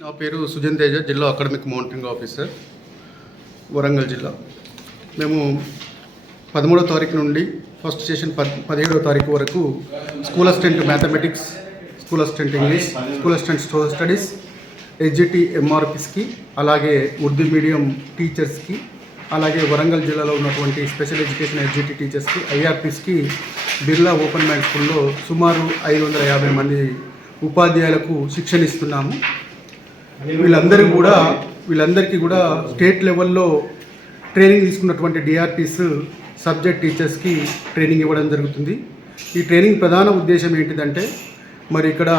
నా పేరు సుజన్ తేజ, జిల్లా అకాడమిక్ మానిటరింగ్ ఆఫీసర్, వరంగల్ జిల్లా. మేము 13వ తారీఖు నుండి ఫస్ట్ సెషన్ 17వ తారీఖు వరకు school assistant mathematics, school assistant English, school assistant social studies, SGT ఎంఆర్పిస్కి, అలాగే ఉర్దూ మీడియం టీచర్స్కి, అలాగే వరంగల్ జిల్లాలో ఉన్నటువంటి స్పెషల్ ఎడ్యుకేషన్ ఎస్జిటి టీచర్స్కి, ఐఆర్పిస్కి బిర్లా ఓపెన్ మైండ్ స్కూల్లో సుమారు 550 మంది ఉపాధ్యాయులకు శిక్షణ ఇస్తున్నాము. వీళ్ళందరికీ కూడా స్టేట్ లెవెల్లో ట్రైనింగ్ తీసుకున్నటువంటి డిఆర్టీస్ సబ్జెక్ట్ టీచర్స్కి ట్రైనింగ్ ఇవ్వడం జరుగుతుంది. ఈ ట్రైనింగ్ ప్రధాన ఉద్దేశం ఏంటిదంటే, మరి ఇక్కడ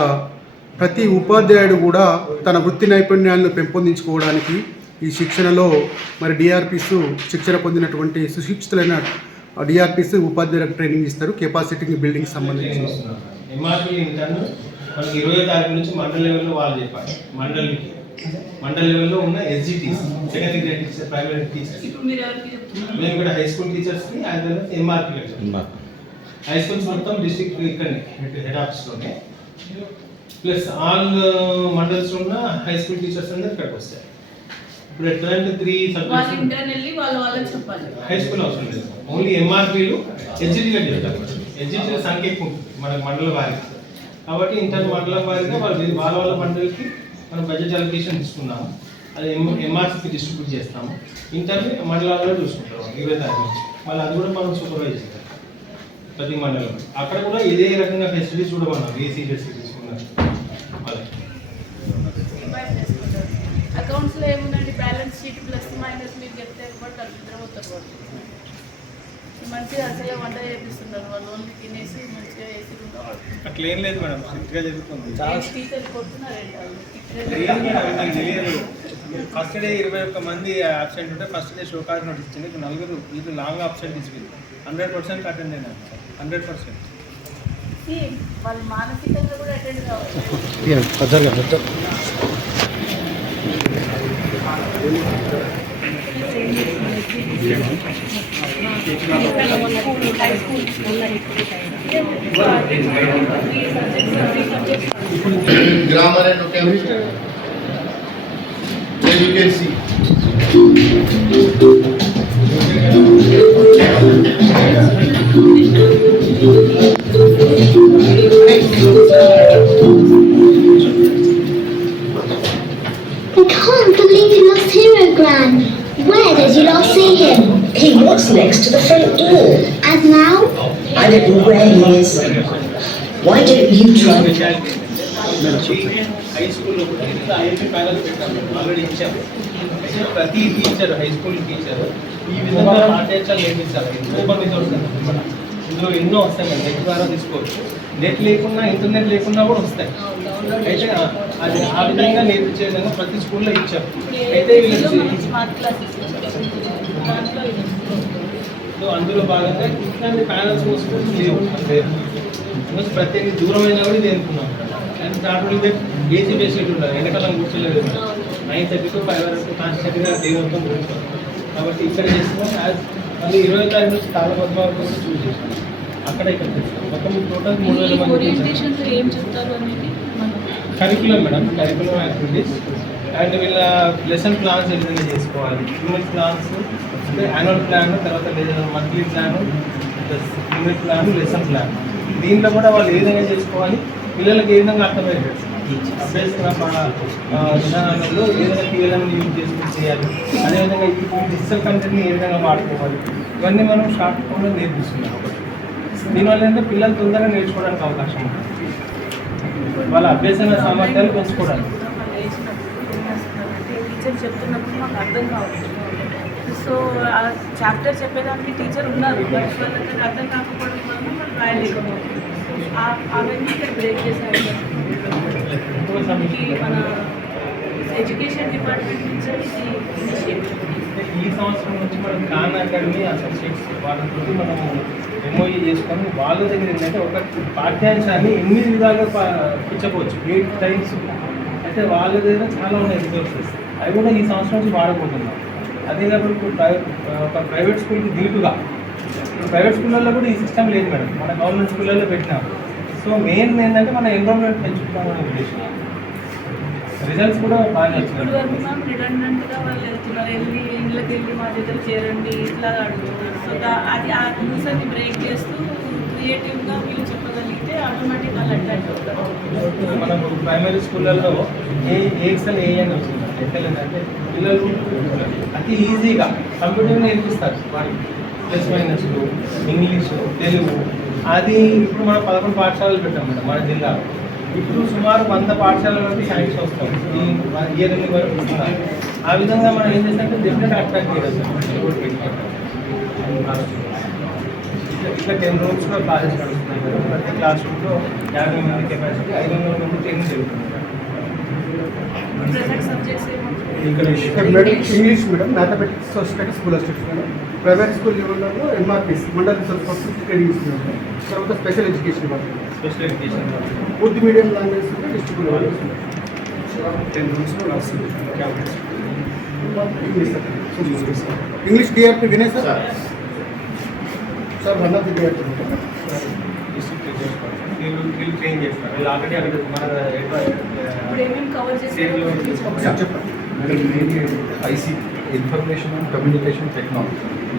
ప్రతి ఉపాధ్యాయుడు కూడా తన వృత్తి నైపుణ్యాలను పెంపొందించుకోవడానికి ఈ శిక్షణలో మరి డిఆర్పీస్ శిక్షణ పొందినటువంటి సుశిక్షితులైన డిఆర్పీస్ ఉపాధ్యాయులకు ట్రైనింగ్ ఇస్తారు. కెపాసిటీ బిల్డింగ్ సంబంధించి మనకి 20వ తారీఖు నుంచి మండల లెవెల్లో వాళ్ళు చెప్పాలి. మండల లెవెల్లో ఉన్న SGTs, secondary grade teachers, primary teachers, మేము కూడా హై స్కూల్ టీచర్స్కి as well as MRP high schools మొత్తం డిస్ట్రిక్ట్ ఇక్కడనే హెడ్ ఆఫీస్లోనే, ప్లస్ ఆల్ మండల్స్ ఉన్న హై స్కూల్ టీచర్స్ అందరూ ఇక్కడికి వస్తాయి. ఇప్పుడు ఎట్లాంటి 3 సబ్జెక్ట్స్ హై స్కూల్ అవసరం లేదు, ఓన్లీ ఎంఆర్పీలు ఎస్జిటీగా చెప్తారు. ఎస్జిటీల సంఖ్య ఎక్కువ ఉంటుంది మనకు మండల వారికి, కాబట్టి ఇంటర్ మండలం వారిగా వాళ్ళ మండలికి మనం బడ్జెట్ అలొకేషన్ తీసుకున్నాము. అది ఎంఆర్సీకి డిస్ట్రిబ్యూట్ చేస్తాము. ఇంటర్ మండలాల్లో చూసుకుంటాం 20 తారీఖు నుంచి. మళ్ళీ అది కూడా మనం సూపర్వైజ్ చేస్తాం ప్రతి మండలం. అక్కడ కూడా ఇదే రకంగా ఫెసిలిటీస్ కూడా మనం ఏసీ ఫెసిలిటీస్ ఉన్నాయి. అకౌంట్స్లో ఏముందండి, బ్యాలెన్స్ షీట్ ప్లస్ మైనస్ మీరు చెప్తే బట్ నిద్రపోతారు. మంచిగా అసలే వంట చేపిస్తున్నారు వాళ్ళు, ఓన్లీ తినేసి మంచిగా ఏసీ అట్లా ఏం లేదు మేడం, స్ట్రిక్ట్గా జరుగుతుంది. టీచర్లు కొడుతున్నారు. ఫస్ట్ డే 21 మంది అబ్సెంట్ ఉంటే ఫస్ట్ డే షోకాజ్ నోటీస్ ఇచ్చింది. ఇప్పుడు 4 వీళ్ళు లాంగ్ అబ్సెంట్ తీసుకుంది. 100% అటెండ్ అయినా 100%. వాళ్ళు మానసికంగా కూడా అటెండ్ కావాలి. Grammar and vocabulary. Then you can see. I can't believe you lost Hero, Gran. Where did you last see him? He was next to the front door. And now? I don't know where he is. Why don't you try? High స్కూల్లో కూడా IIP panel పెట్టాము, already ఇచ్చాము. ప్రతి teacher, high school teacher ఈ విధంగా పాఠ్యాంశాలు నేర్పించాలి. Super methods అనమాట. ఇందులో ఎన్నో వస్తాయి, మనం నెట్ ద్వారా తీసుకోవచ్చు. నెట్ లేకుండా, ఇంటర్నెట్ లేకుండా కూడా వస్తాయి. అయితే అది ఆ విధంగా నేర్పించే విధంగా ప్రతి స్కూల్లో ఇచ్చాము. అయితే అందులో భాగంగా ఇట్లాంటి ప్యానల్స్ స్కూల్స్ లేవు. ప్రత్యేక దూరమైనా కూడా ఇది ఎన్నుకున్నాం. అండ్ దాంట్లో ఏసీ ఫెసిలిటీ ఉంటుంది. ఎండాకాలం కూర్చోలేదు, 9:30 to 5 వరకు కాన్స్టెంట్గా డే మొత్తం కూర్చుంటాం. కాబట్టి ఇక్కడ చేస్తున్నాం. మళ్ళీ 20వ తారీఖు నుంచి తాళపద్మ వరకు కూడా చూస్ చేస్తాం. అక్కడ ఇక్కడ చేస్తాం. మొత్తం టోటల్ 3000 మంది. Curriculum madam, curriculum activities and వీళ్ళ లెసన్ ప్లాన్స్ ఏ విధంగా చేసుకోవాలి, యూనిట్ ప్లాన్స్ అంటే యాన్యువల్ ప్లాన్, తర్వాత monthly plan, unit plan, lesson plan. దీంట్లో కూడా వాళ్ళు ఏ విధంగా చేసుకోవాలి, పిల్లలకు ఏ విధంగా అర్థమయ్యేది, అభ్యసన విధానాలలో ఏ విధంగా పిల్లలను యూజ్ చేసుకుని చేయాలి, అదేవిధంగా ఈ డిజిటల్ కంటెంట్ని ఏ విధంగా వాడుకోవాలి, ఇవన్నీ మనం షార్ట్ ఫామ్లో నేర్పిస్తున్నాం. దీనివల్ల ఏంటంటే పిల్లలు తొందరగా నేర్చుకోవడానికి అవకాశం ఉంటుంది, వాళ్ళ అభ్యసన సామర్థ్యాలు పెంచుకోవడానికి. టీచర్ చెప్తున్నప్పుడు మాకు అర్థం కావచ్చు. సో ఆ చాప్టర్ చెప్పేదానికి టీచర్ ఉన్నారు, బట్ వాళ్ళకి అర్థం కాకపోవడం వల్ల మనం రాయలేకపోతుంది. అవన్నీ ఇక్కడ బ్రేక్ చేశారు. మన ఎడ్యుకేషన్ డిపార్ట్మెంట్ నుంచి ఈ సంవత్సరం నుంచి మనం ఖాన్ అకాడమీ అసోసియేట్స్ వాళ్ళతో మనం ఎంఓఈ చేసుకొని వాళ్ళ దగ్గర ఏంటంటే ఒక పాఠ్యాంశాన్ని 8 విధాలుగా ఇచ్చకపోవచ్చు, 8 టైమ్స్. అయితే వాళ్ళ దగ్గర చాలా ఉన్నాయి రిసోర్సెస్, అవి కూడా ఈ సంవత్సరం నుంచి వాడబోతున్నాం. అదే కాకుండా ఒక ప్రైవేట్ స్కూల్కి దీటుగా ప్రైవేట్ స్కూళ్ళల్లో కూడా ఈ సిస్టమ్ లేదు మేడం, మన గవర్నమెంట్ స్కూళ్ళల్లో పెట్టినాం. సో మెయిన్ ఏంటంటే మన ఎన్విరాన్మెంట్ పెంచుకుంటామనే ఉద్దేశం. రిజల్ట్స్ కూడా బాగా ఇప్పుడు వచ్చినాయి. వరకు మ్యామ్ రిడెండెంట్గా వాళ్ళు వెళ్తున్నారు, ఇళ్ళకి వెళ్ళి మా దగ్గర చేరండి ఇట్లా అడుగుతున్నారు. సో అది ఆ రూల్స్ అని బ్రేక్ చేస్తూ క్రియేటివ్గా వీళ్ళు చెప్పగలిగితే ఆటోమేటిక్ వాళ్ళు అట్రాక్ట్ అవుతారు. మనం ప్రైమరీ స్కూళ్ళల్లో ఏఎక్స్ఎల్ ఏ అని వచ్చింది. ఎక్సెల్ అంటే పిల్లలు అతి ఈజీగా కంప్యూటర్ నేర్పిస్తారు వాళ్ళు. ప్లస్ మైనస్లు, ఇంగ్లీషు, తెలుగు. అది ఇప్పుడు మనం 11 పాఠశాలలు పెట్టాం మేడం మన జిల్లాలో. ఇప్పుడు సుమారు 100 పాఠశాలల వరకు సైన్స్ వస్తాం ఈ ఇయర్ వరకు వస్తున్నారు. ఆ విధంగా మనం ఏం చేస్తామంటే డెఫినెట్ అట్రాక్ట్ చేయడం ఇట్లా 10 రూమ్స్ కూడా క్లాసెస్ నడుస్తున్నాయి మేడం. ప్రతి క్లాస్ రూమ్లో 50 మంది కెపాసిటీ, 500 మంది ట్రైనింగ్ జరుగుతుంది మేడం. ప్రైవేట్ సబ్జెక్ట్స్ ఇక్కడ madam English medium, mathematics, social school assistants madam. Private school లెవెల్లో MRPs mandal resource persons training ఇస్తున్నారు. తర్వాత స్పెషల్ ఎడ్యుకేషన్ ఇవ్వాలి. Special education Urdu medium language ఉంటే డిస్ట్రిక్ట్ లెవెల్ 10 రూమ్స్లో నడుస్తుంది. English DRP Vinay sir sir 1 of the DRP వీళ్ళు change చేస్తారు. వీళ్ళు ఆల్రెడీ అక్కడ మన ఇప్పుడు ఏమేమి కవర్ చేసారో ఒకసారి చెప్పండి. IC information and communication technology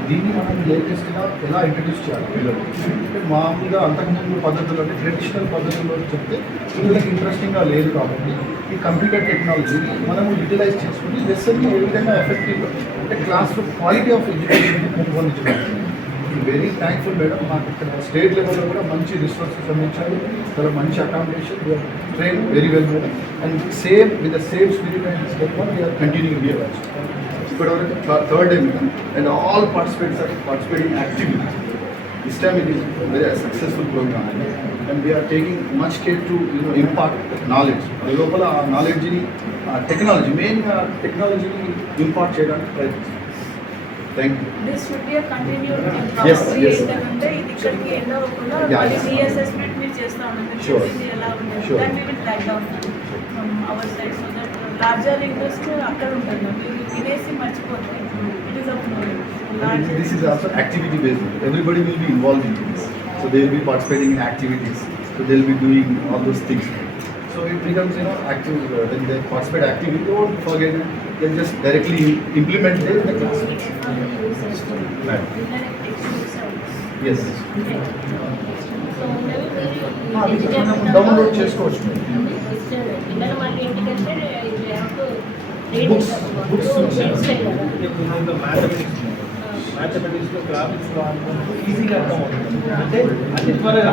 దీన్ని మనం లేటెస్ట్గా ఎలా ఇంట్రడ్యూస్ చేయాలి పిల్లలు అంటే మామూలుగా అంతకుముందు పద్ధతులు అంటే ట్రెడిషనల్ పద్ధతుల్లో చెప్తే పిల్లలకి ఇంట్రెస్టింగ్గా లేదు కాబట్టి ఈ కంప్యూటర్ టెక్నాలజీని మనము యూటిలైజ్ చేసుకుని లెసన్ని ఏ విధంగా ఎఫెక్టివ్గా అంటే క్లాస్లో క్వాలిటీ ఆఫ్ ఎడ్యుకేషన్ పెంపొందించడం. Very thankful madam. మాకు ఇక్కడ స్టేట్ లెవెల్లో కూడా మంచి రిసోర్సెస్ అందించారు, చాలా మంచి accommodation, train very well madam. And same with the same spirit and step one we are continuing here also. ఇప్పటివరకు 3rd day madam. And all participates are participating actively. This time it is very successful program and we are taking much care to impart knowledge. లోపల ఆ నాలెడ్జ్ని technology మెయిన్గా టెక్నాలజీని impart చేయడానికి ప్రయత్నిస్తాం. Thank you. This should be continued Yes, yes. ఏంటంటే ఇది ఇక్కడికి ఎండ్ అవ్వకుండా Yeah, మళ్ళీ yes. రీఅసెస్మెంట్ మీరు చేస్తా ఉన్నాం. Sure. ఇది ఎలా ఉంది Sure. దాన్ని will track down from our side so that larger interest అక్కడ ఉంటుంది. మీరు వినేసి మర్చిపోతారు. It is And this is also activity based. Everybody will be involved in this. So they will be participating in activities. So they will be doing all those things. So it becomes active. When they participate actively, they won't forget it. They just directly implement it in the class. Right. Yes. Download చేసుకోవచ్చు. Books. మ్యాథమెటిక్స్లో graphics ఈజీగా అర్థమవుతుంది. అంటే అతి త్వరగా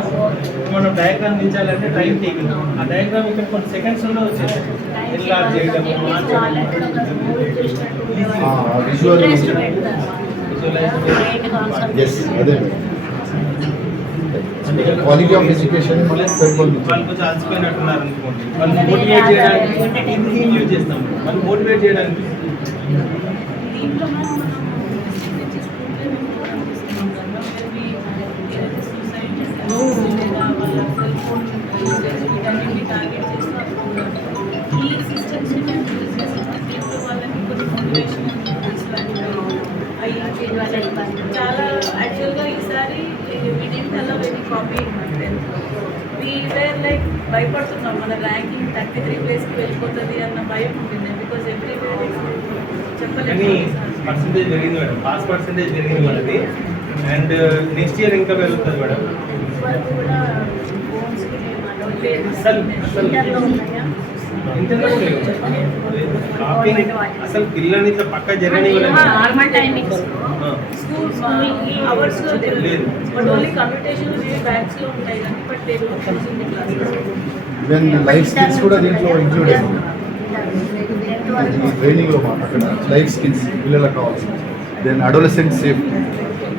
మనం diagram దించాలంటే time taking. ఆ diagram ఇక్కడ కొన్ని సెకండ్స్లో వచ్చేసి ఎన్లార్జ్ చేయడం, విజువల్ ఎస్ అదే క్వాలిటీ ఆఫ్ ఎడ్యుకేషన్ మనం పెంపొందించాలి. వాళ్ళు కొంచెం అలసిపోయినట్టున్నారు అనుకోండి, వాళ్ళు మోటివేట్ చేయడానికి ఇది యూజ్ చేస్తాం. వాళ్ళు మోటివేట్ చేయడానికి దీంట్లో మనం సూసైడ్ లేదా వాళ్ళ సెల్ ఫోన్ వీటన్నింటినీ టార్గెట్ చేస్తూ ఈ సిస్టమ్స్ని మేము యూజ్ చేస్తాం. దీంట్లో వాళ్ళకి కొన్ని మోటివేషన్ చాలా యాక్చువల్గా ఈసారి వినింగ్ అలా very copy we were like భయపడుతున్నాం. మన ర్యాంకింగ్ 33 ప్లేస్కి వెళ్ళిపోతుంది అన్న భయం ఉంటుంది. బికాజ్ ఎవ్రీవేర్ కానీ చెప్పలేదు. పర్సంటేజ్ పెరిగింది మేడం, పాస్ పర్సంటేజ్ పెరిగింది మనది. అండ్ నెక్స్ట్ ఇయర్ ఇంకా పెరుగుతుంది మేడం. వరకు కూడా ఫోన్స్కి లేదు. అసలు పిల్లల్ని ఇట్లా పక్క జరగని నార్మల్ టైమింగ్స్ స్కూల్ అవర్స్లో లేదు. బట్ ఓన్లీ కమ్యూనికేషన్ బ్యాగ్స్లో ఉంటాయి కానీ బట్ లేదు చూసింది క్లాసెస్. ఈవెన్ లైఫ్ స్కిల్స్ కూడా దీంట్లో ఇంక్లూడ్ అయింది. ట్రైనింగ్లో మాట అక్కడ లైఫ్ స్కిల్స్ పిల్లలకు కావాల్సింది. Then adolescent safe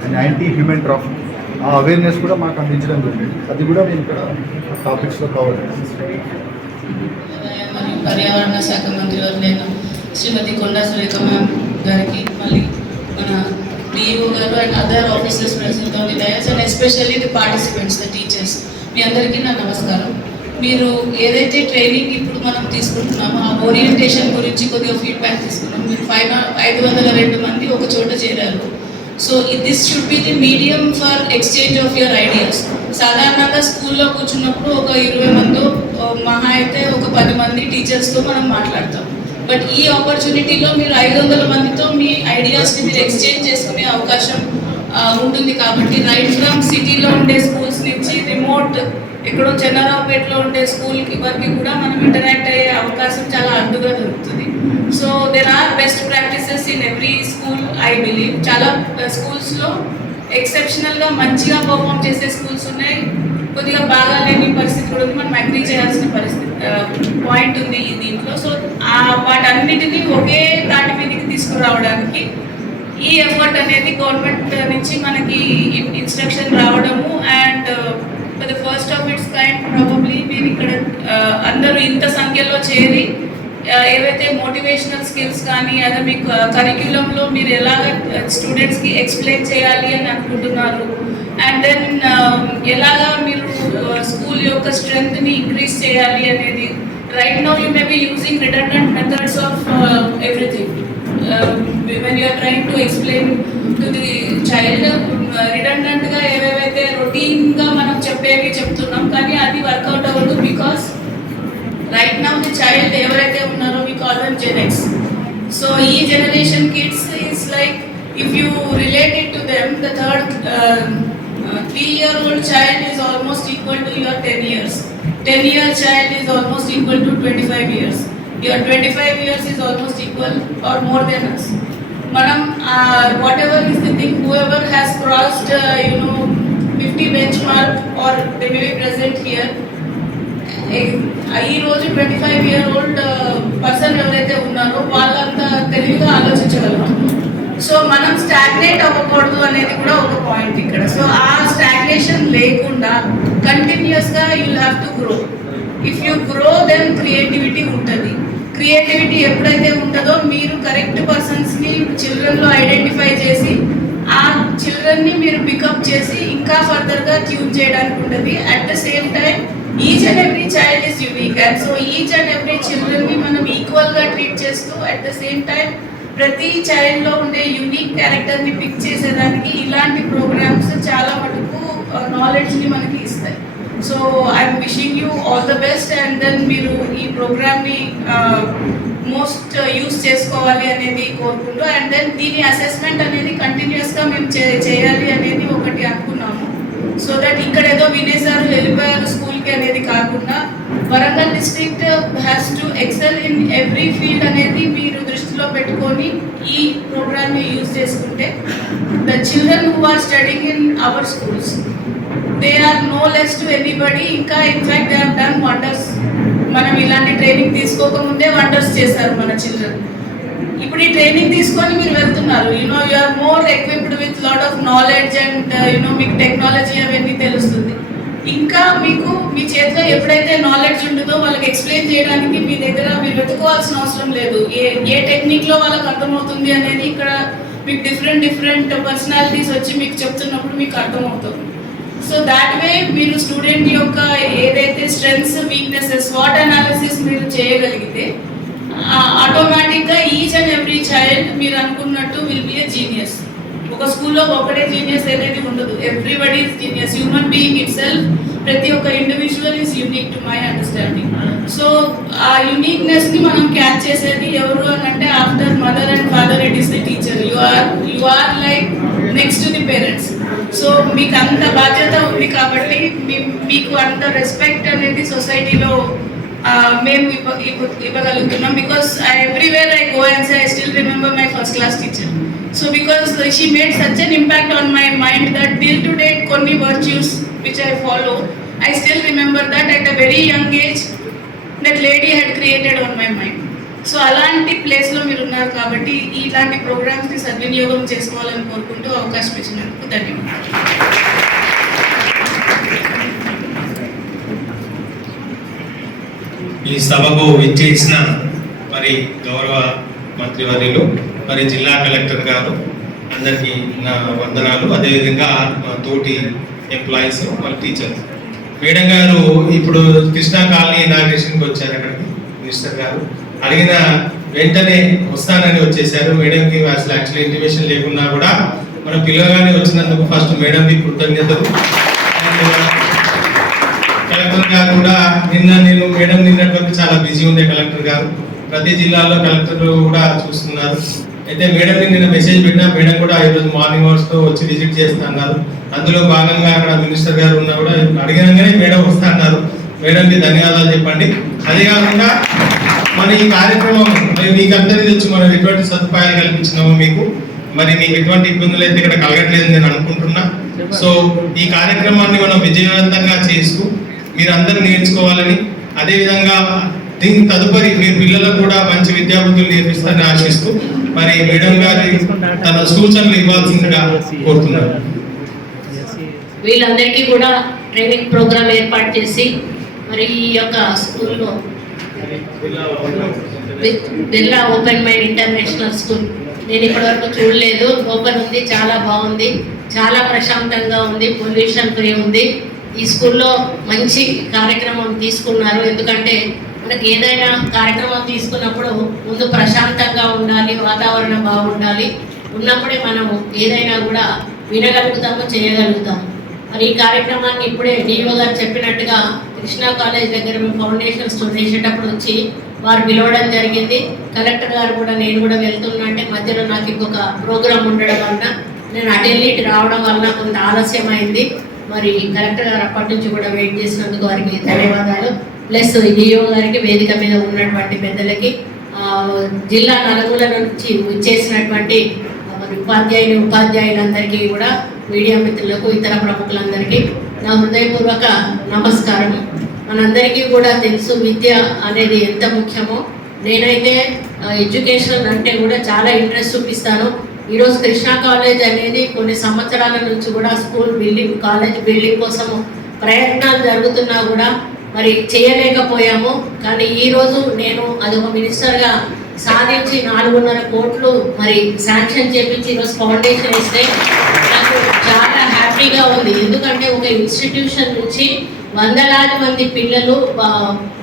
and anti human traffic ఆ అవేర్నెస్ కూడా మాకు అందించడం జరిగింది. అది కూడా మేము ఇక్కడ టాపిక్స్లో కవర్ చేస్తాం. మరియు పర్యావరణ శాఖ మంత్రి నేను శ్రీమతి కొండా సురేఖ మ్యామ్ గారికి, మళ్ళీ మన డిఈఓ గారు and other officers president of the dais and especially the participants the teachers, మీ అందరికీ నా నమస్కారం. మీరు ఏదైతే ట్రైనింగ్ ఇప్పుడు మనం తీసుకుంటున్నామో ఆ ఓరియంటేషన్ గురించి కొద్దిగా ఫీడ్బ్యాక్ తీసుకున్నాం. మీరు 502 మంది ఒక చోట చేరారు. So this should be the medium for exchange of your ideas. సాధారణంగా స్కూల్లో కూర్చున్నప్పుడు ఒక 20 మందో మహా అయితే ఒక 10 మంది టీచర్స్తో మనం మాట్లాడతాం. బట్ ఈ ఆపర్చునిటీలో మీరు 500 మందితో మీ ఐడియాస్ని మీరు ఎక్స్చేంజ్ చేసుకునే అవకాశం ఉంటుంది. కాబట్టి రైట్ ఫ్రమ్ సిటీలో ఉండే స్కూల్స్ నుంచి రిమోట్ ఎక్కడో చెన్నారావుపేటలో ఉండే స్కూల్కి వరకు కూడా మనం ఇంటరాక్ట్ అయ్యే అవకాశం చాలా అడ్డుగా దొరుకుతుంది. So there are best practices in every school I believe. చాలా స్కూల్స్లో ఎక్సెప్షనల్గా మంచిగా పర్ఫామ్ చేసే స్కూల్స్ ఉన్నాయి, కొద్దిగా బాగా లేని పరిస్థితి కూడా ఉంది. మనం అగ్రీ చేయాల్సిన పాయింట్ ఉంది దీంట్లో. సో వాటన్నిటినీ ఒకే తాటి మీదకి తీసుకురావడానికి ఈ ఎఫర్ట్ అనేది గవర్నమెంట్ నుంచి మనకి ఇన్స్ట్రక్షన్ రావడము and for the first of it's kind probably మీరు ఇక్కడ అందరూ ఇంత సంఖ్యలో చేరి ఏవైతే మోటివేషనల్ స్కిల్స్ కానీ అదే మీ కరిక్యులంలో మీరు ఎలాగ స్టూడెంట్స్కి ఎక్స్ప్లెయిన్ చేయాలి అని అనుకుంటున్నారు అండ్ దెన్ ఎలాగా మీరు స్కూల్ యొక్క స్ట్రెంగ్త్ని ఇంక్రీజ్ చేయాలి అనేది. Right now you may be using redundant methods of everything when you are trying to explain to the child. రిడండెంట్గా ఏవేవైతే రొటీన్గా మనం చెప్పేవి చెప్తున్నాం కానీ అది వర్కౌట్ అవ్వదు. Because right now the child ఎవరైతే ఉన్నారో we call them Gen X. So ఈ generation kids is like if you relate it to them, the third 3-year-old child is almost equal to your 10 years. 10-year child is almost equal to 25 years. Your 25 years is almost equal or more than us. Manam whatever is the thing, whoever has crossed 50 benchmark or they may be present here, ఈ రోజు 25-year-old person ఎవరైతే ఉన్నారో వాళ్ళంతా తెలివిగా ఆలోచించగలుగుతారు. So మనం stagnate అవ్వకూడదు అనేది కూడా ఒక పాయింట్ ఇక్కడ. సో ఆ స్టాగ్నేషన్ లేకుండా కంటిన్యూస్గా you have to grow. If you grow then creativity ఉంటుంది. క్రియేటివిటీ ఎప్పుడైతే ఉంటుందో మీరు కరెక్ట్ పర్సన్స్ని చిల్డ్రన్లో ఐడెంటిఫై చేసి ఆ చిల్డ్రన్ని మీరు పికప్ చేసి ఇంకా ఫర్దర్గా ట్యూన్ చేయడానికి ఉంటుంది. At the same time each and every child is unique and so each and every చిల్డ్రన్ని మనం ఈక్వల్గా ట్రీట్ చేస్తూ అట్ ద సేమ్ టైం ప్రతి చైల్డ్లో ఉండే యూనిక్ క్యారెక్టర్ని పిక్ చేసేదానికి ఇలాంటి ప్రోగ్రామ్స్ చాలా మటుకు నాలెడ్జ్ని మనకి ఇస్తాయి. So I'm wishing you all the best and then మీరు ఈ ప్రోగ్రామ్ని మోస్ట్ యూస్ చేసుకోవాలి అనేది కోరుకుంటూ అండ్ దెన్ దీని అసెస్మెంట్ అనేది కంటిన్యూస్గా మేము చేయాలి అనేది ఒకటి అనుకున్నాము. సో దట్ ఇక్కడ ఏదో వినేసారు వెళ్ళిపోయారు స్కూల్కి అనేది కాకుండా Warangal district has to excel in every field అనేది మీరు దృష్టిలో పెట్టుకొని ఈ ప్రోగ్రామ్ని యూజ్ చేసుకుంటే the children who are studying in our schools they are no less to anybody. ఇంకా in fact they have done wonders. మనం ఇలాంటి ట్రైనింగ్ తీసుకోకముందే వండర్స్ చేశారు మన చిల్డ్రన్. ఇప్పుడు ఈ ట్రైనింగ్ తీసుకొని మీరు వెళ్తున్నారు, you are more equipped with lot of knowledge and మీకు టెక్నాలజీ అవన్నీ తెలుస్తుంది. ఇంకా మీకు మీ చేతిలో ఎప్పుడైతే నాలెడ్జ్ ఉంటుందో వాళ్ళకి ఎక్స్ప్లెయిన్ చేయడానికి మీ దగ్గర మీరు వెతుకోవాల్సిన అవసరం లేదు. ఏ టెక్నిక్లో వాళ్ళకి అర్థమవుతుంది అనేది ఇక్కడ మీకు డిఫరెంట్ పర్సనాలిటీస్ వచ్చి మీకు చెప్తున్నప్పుడు మీకు అర్థమవుతుంది. సో దాట్ వే మీరు స్టూడెంట్ యొక్క ఏదైతే స్ట్రెంగ్స్ వీక్నెసెస్ స్వాట్ అనాలిసిస్ మీరు చేయగలిగితే ఆటోమేటిక్గా ఈచ్ అండ్ ఎవ్రీ చైల్డ్ మీరు అనుకున్నట్టు విల్ బి ఏ జీనియస్. ఒక స్కూల్లో ఒకటే జీనియస్ అనేది ఉండదు. Everybody is genius. Human being itself ప్రతి ఒక్క individual is unique to my understanding. So ఆ యూనిక్నెస్ని మనం క్యాచ్ చేసేది ఎవరు అని అంటే after mother and father it is the teacher. You are like next to the parents. So మీకు అంత బాధ్యత ఉంది కాబట్టి మీకు అంత రెస్పెక్ట్ అనేది సొసైటీలో మేము ఇవ్వగలుగుతున్నాం. Because everywhere I go and say I still remember my first class teacher. So because she made such an impact on my mind that till to date konni virtues which I follow, I still remember that at a very young age that lady had created on my mind. So అలాంటి ప్లేస్లో మీరు ఉన్నారు కాబట్టి ఇలాంటి ప్రోగ్రామ్స్ని సద్వినియోగం చేసుకోవాలని కోరుకుంటూ అవకాశం ఇచ్చినందుకు ధన్యవాదాలు. ఈ సభకు విచ్చేసిన మరి గౌరవ మంత్రివర్యులు మరి జిల్లా కలెక్టర్ గారు అందరికీ నా వందనాలు. అదేవిధంగా మా తోటి ఎంప్లాయీస్ వాళ్ళ టీచర్స్. మేడం గారు ఇప్పుడు కృష్ణా కాలనీ ఇనాగ్రేషన్కి వచ్చారు. అక్కడికి మినిస్టర్ గారు అడిగిన వెంటనే వస్తానని వచ్చేసారు. మేడంకి అసలు యాక్చువల్లీ ఇంటిమేషన్ లేకున్నా కూడా మనం పిల్లగానే వచ్చినందుకు ఫస్ట్ మేడంకి కృతజ్ఞతలు. కలెక్టర్ గారు కూడా నేను మేడం నిన్నటి వరకు చాలా బిజీ బిజీ ఉండే కలెక్టర్ గారు, ప్రతి జిల్లాలో కలెక్టర్లు కూడా చూస్తున్నారు. అయితే మేడం నిన్న మెసేజ్ పెట్టినా మేడం కూడా ఈరోజు మార్నింగ్ అవర్స్తో వచ్చి విజిట్ చేస్తా అన్నారు. అందులో భాగంగా అక్కడ మినిస్టర్ గారు ఉన్నా కూడా అడిగినాగానే మేడం వస్తా అన్నారు. మేడంకి ధన్యవాదాలు చెప్పండి. అదే కాకుండా మన ఈ కార్యక్రమం మీకు అందరికీ తెలుసు, మనం ఎటువంటి సదుపాయాలు కల్పించినామో మీకు, మరి మీకు ఎటువంటి ఇబ్బందులు అయితే ఇక్కడ కలగట్లేదు నేను అనుకుంటున్నా. సో ఈ కార్యక్రమాన్ని మనం విజయవంతంగా చేస్తూ మీరు అందరూ నేర్చుకోవాలని, అదేవిధంగా దీనికి తదుపరి మీ పిల్లలకు కూడా మంచి విద్యాబుద్ధులు నేర్పిస్తారని ఆశిస్తూ మరి మేడం గారి తన సూచనలు ఇవ్వాల్సిందిగా కోరుతున్నారు. వీళ్ళందరికీ కూడా ట్రైనింగ్ ప్రోగ్రామ్ ఏర్పాటు చేసి మరి ఈ యొక్క స్కూల్లో Birla open mind international school నేను ఇప్పటివరకు చూడలేదు. ఓపెన్ ఉంది, చాలా బాగుంది, చాలా ప్రశాంతంగా ఉంది, పొల్యూషన్ ఫ్రీ ఉంది. ఈ స్కూల్లో మంచి కార్యక్రమం తీసుకున్నారు. ఎందుకంటే మనకి ఏదైనా కార్యక్రమం తీసుకున్నప్పుడు ముందు ప్రశాంతంగా ఉండాలి, వాతావరణం బాగుండాలి, ఉన్నప్పుడే మనము ఏదైనా కూడా వినగలుగుతాము, చేయగలుగుతాము. మరి ఈ కార్యక్రమాన్ని ఇప్పుడే డిఓ గారు చెప్పినట్టుగా కృష్ణా కాలేజ్ దగ్గర మేము ఫౌండేషన్ స్టోర్ చేసేటప్పుడు వచ్చి వారు పిలవడం జరిగింది. కలెక్టర్ గారు కూడా నేను కూడా వెళ్తున్నా అంటే మధ్యలో నాకు ఇంకొక ప్రోగ్రాం ఉండడం వలన నేను అటెండ్ రావడం వలన కొంత ఆలస్యమైంది. మరి కలెక్టర్ గారు అప్పటి నుంచి కూడా వెయిట్ చేసినందుకు వారికి ధన్యవాదాలు. ప్లస్ డిఓ గారికి, వేదిక మీద ఉన్నటువంటి పెద్దలకి, జిల్లా నలుమూల నుంచి వచ్చేసినటువంటి ఉపాధ్యాయులందరికీ కూడా, మీడియా మిత్రులకు, ఇతర ప్రముఖులందరికీ నా హృదయపూర్వక నమస్కారం. మనందరికీ కూడా తెలుసు విద్య అనేది ఎంత ముఖ్యమో. నేనైతే ఎడ్యుకేషన్ అంటే కూడా చాలా ఇంట్రెస్ట్ చూపిస్తాను. ఈరోజు కృష్ణా కాలేజ్ అనేది కొన్ని సంవత్సరాల నుంచి కూడా స్కూల్ బిల్డింగ్, కాలేజ్ బిల్డింగ్ కోసం ప్రయత్నాలు జరుగుతున్నా కూడా మరి చేయలేకపోయాము. కానీ ఈరోజు నేను అదొక మినిస్టర్గా సాధించి 4.5 కోట్లు మరి శాంక్షన్ చేపించి ఈరోజు ఫౌండేషన్ ఇస్తే నాకు చాలా హ్యాపీగా ఉంది. ఎందుకంటే ఒక ఇన్స్టిట్యూషన్ నుంచి వందలాది మంది పిల్లలు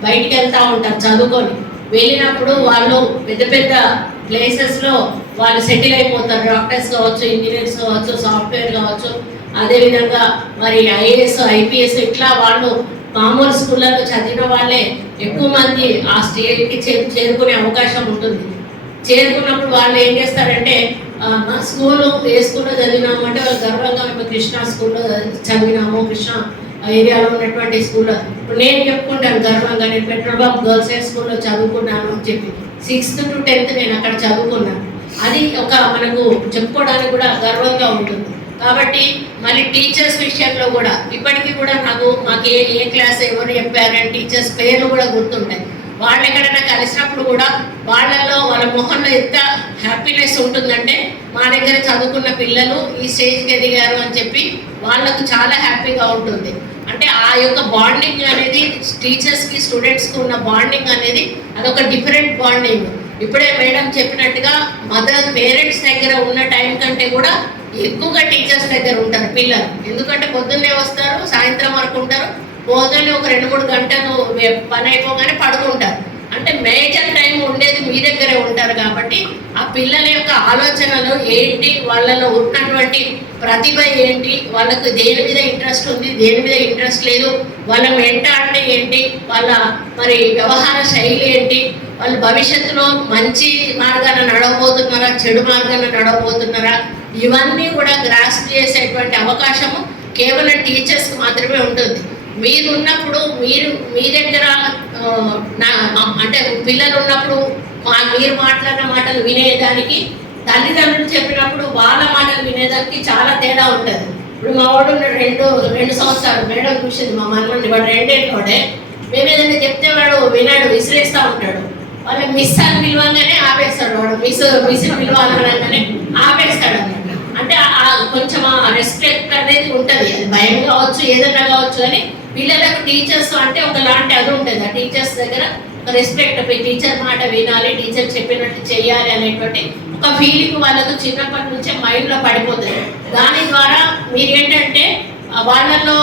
బయటికి వెళ్తూ ఉంటారు చదువుకొని. వెళ్ళినప్పుడు వాళ్ళు పెద్ద పెద్ద ప్లేసెస్లో వాళ్ళు సెటిల్ అయిపోతారు. డాక్టర్స్ కావచ్చు, ఇంజనీర్స్ కావచ్చు, సాఫ్ట్వేర్ కావచ్చు, అదేవిధంగా మరి ఐఏఎస్, ఐపీఎస్, ఇట్లా వాళ్ళు మామూలు స్కూళ్ళలో చదివిన వాళ్ళే ఎక్కువ మంది ఆ స్టేజ్కి చేరుకునే అవకాశం ఉంటుంది. చేరుకున్నప్పుడు వాళ్ళు ఏం చేస్తారంటే మా స్కూలు ఏ స్కూల్లో చదివినాము అంటే వాళ్ళు గర్వంగా మేము కృష్ణా స్కూల్లో చదివినాము, కృష్ణా ఏరియాలో ఉన్నటువంటి స్కూల్లో. ఇప్పుడు నేను చెప్పుకుంటాను గర్వంగా, నేను పెట్రోల్ బంక్ గర్ల్స్ హై స్కూల్లో చదువుకున్నాను అని చెప్పి 6th to 10th నేను అక్కడ చదువుకున్నాను. అది ఒక మనకు చెప్పుకోవడానికి కూడా గర్వంగా ఉంటుంది. కాబట్టి మరి టీచర్స్ విషయంలో కూడా ఇప్పటికీ కూడా మాకు ఏ క్లాస్ ఎవరు చెప్పారని టీచర్స్ పేర్లు కూడా గుర్తుంటాయి. వాళ్ళు ఎక్కడైనా కలిసినప్పుడు కూడా వాళ్ళ మొహంలో ఎంత హ్యాపీనెస్ ఉంటుందంటే మా దగ్గర చదువుకున్న పిల్లలు ఈ స్టేజ్కి ఎదిగారు అని చెప్పి వాళ్ళకు చాలా హ్యాపీగా ఉంటుంది. అంటే ఆ యొక్క బాండింగ్ అనేది టీచర్స్కి, స్టూడెంట్స్కి ఉన్న బాండింగ్ అనేది అదొక డిఫరెంట్ బాండింగ్. ఇప్పుడే మేడం చెప్పినట్టుగా పేరెంట్స్ దగ్గర ఉన్న టైం కంటే కూడా ఎక్కువగా టీచర్స్ దగ్గర ఉంటారు పిల్లలు. ఎందుకంటే పొద్దున్నే వస్తారు, సాయంత్రం వరకు ఉంటారు, పొద్దున్నే ఒక 2-3 గంటలు పని అయిపోగానే పడుకుంటారు. అంటే మేజర్ టైం ఉండేది మీ దగ్గరే ఉంటారు. కాబట్టి ఆ పిల్లల యొక్క ఆలోచనలు ఏంటి, వాళ్ళలో ఉన్నటువంటి ప్రతిభ ఏంటి, వాళ్ళకు దేని మీద ఇంట్రెస్ట్ ఉంది, దేని మీద ఇంట్రెస్ట్ లేదు, వాళ్ళ మెంట అంటే ఏంటి, వాళ్ళ మరి వ్యవహార శైలి ఏంటి, వాళ్ళు భవిష్యత్తులో మంచి మార్గాన నడవబోతున్నారా, చెడు మార్గాన నడవబోతున్నారా, ఇవన్నీ కూడా గ్రాస్ప్ చేసేటువంటి అవకాశము కేవలం టీచర్స్కి మాత్రమే ఉంటుంది. మీరు ఉన్నప్పుడు మీ దగ్గర అంటే పిల్లలు ఉన్నప్పుడు మీరు మాట్లాడిన మాటలు వినేదానికి, తల్లిదండ్రులు చెప్పినప్పుడు వాళ్ళ మాటలు వినేదానికి చాలా తేడా ఉంటుంది. ఇప్పుడు మా వాడు 2 సంవత్సరాలు, మేడం చూసింది మా మనవాడిని, వాడు 2 ఏళ్ళోడే. మేము ఏదైనా చెప్తే వాడు వినాడు, విసిరేస్తూ ఉంటాడు. వాళ్ళ మిస్ అని పిలవగానే ఆపేస్తాడు, వాడు మిస్ పిలవాలనగానే ఆపేస్తాడు అన్నమాట. అంటే కొంచెం ఆ రెస్పెక్ట్ అనేది ఉంటుంది. అది భయం కావచ్చు, ఏదైనా కావచ్చు, కానీ పిల్లలకు టీచర్స్ అంటే ఒకలాంటి అది ఉంటుంది. ఆ టీచర్స్ దగ్గర ఒక రెస్పెక్ట్, టీచర్ మాట వినాలి, టీచర్ చెప్పినట్టు చేయాలి అనేటువంటి ఒక ఫీలింగ్ వాళ్ళకు చిన్నప్పటి నుంచే మైండ్లో పడిపోతుంది. దాని ద్వారా మీరేంటంటే వాళ్ళలో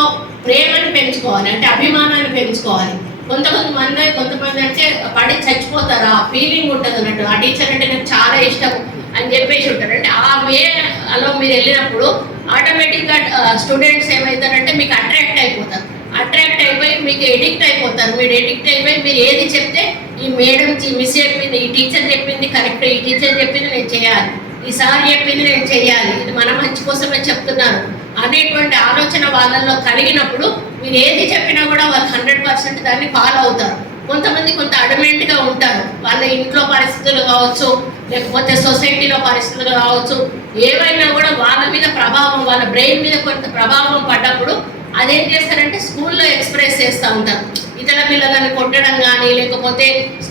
ప్రేమను పెంచుకోవాలి, అంటే అభిమానాన్ని పెంచుకోవాలి. కొంతమంది అంటే పడి చచ్చిపోతారు, ఆ ఫీలింగ్ ఉంటుంది అన్నట్టు. ఆ టీచర్ అంటే నాకు చాలా ఇష్టం అని చెప్పేసి ఉంటారు. అంటే ఆ వేలో మీరు వెళ్ళినప్పుడు ఆటోమేటిక్గా స్టూడెంట్స్ ఏమవుతారంటే మీకు అట్రాక్ట్ అయిపోయి మీకు ఎడిక్ట్ అయిపోతారు. మీరు ఎడిక్ట్ అయిపోయి మీరు ఏది చెప్తే ఈ మేడం మిస్ చెప్పింది, ఈ టీచర్ చెప్పింది కరెక్ట్, ఈ టీచర్ చెప్పింది నేను చేయాలి, ఈ సార్ చెప్పింది నేను చేయాలి, ఇది మన మంచి కోసమే చెప్తున్నారు అనేటువంటి ఆలోచన వాళ్ళల్లో కలిగినప్పుడు మీరు ఏది చెప్పినా కూడా వాళ్ళు 100% దాన్ని ఫాలో అవుతారు. కొంతమంది కొంత అడమెంట్గా ఉంటారు, వాళ్ళ ఇంట్లో పరిస్థితులు కావచ్చు, లేకపోతే సొసైటీలో పరిస్థితులు కావచ్చు, ఏవైనా కూడా వాళ్ళ మీద ప్రభావం, వాళ్ళ బ్రెయిన్ మీద కొంత ప్రభావం పడ్డప్పుడు అదేం చేస్తారంటే స్కూల్లో ఎక్స్ప్రెస్ చేస్తూ ఉంటారు. ఇతర పిల్లలను కొట్టడం కానీ, లేకపోతే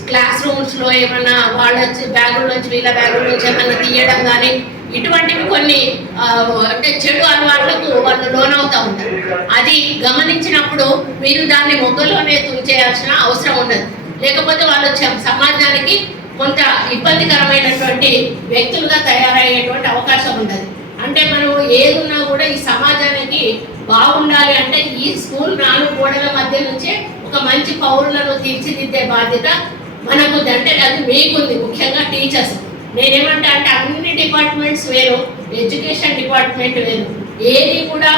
క్లాస్ రూమ్స్లో ఏమన్నా వాళ్ళ బ్యాగుల నుంచి వీళ్ళ బ్యాగుల నుంచి ఏమన్నా తీయడం కానీ, ఇటువంటివి కొన్ని అంటే చెడు అలవాట్లకు వాళ్ళు లోనవుతూ ఉంటారు. అది గమనించినప్పుడు మీరు దాన్ని మొగ్గలోనే తుంచేయాల్సిన అవసరం ఉండదు. లేకపోతే వాళ్ళు సమాజానికి కొంత ఇబ్బందికరమైనటువంటి వ్యక్తులుగా తయారయ్యేటువంటి అవకాశం ఉండదు. అంటే మనం ఏదున్నా కూడా ఈ సమాజానికి బాగుండాలి అంటే ఈ స్కూల్ 4 గోడల మధ్య నుంచే ఒక మంచి పౌరులను తీర్చిదిద్దే బాధ్యత మనకు, అంటే అది మీకుంది, ముఖ్యంగా టీచర్స్. నేనేమంటా అంటే అన్ని డిపార్ట్మెంట్స్ వేరు, ఎడ్యుకేషన్ డిపార్ట్మెంట్ వేరు. ఏది కూడా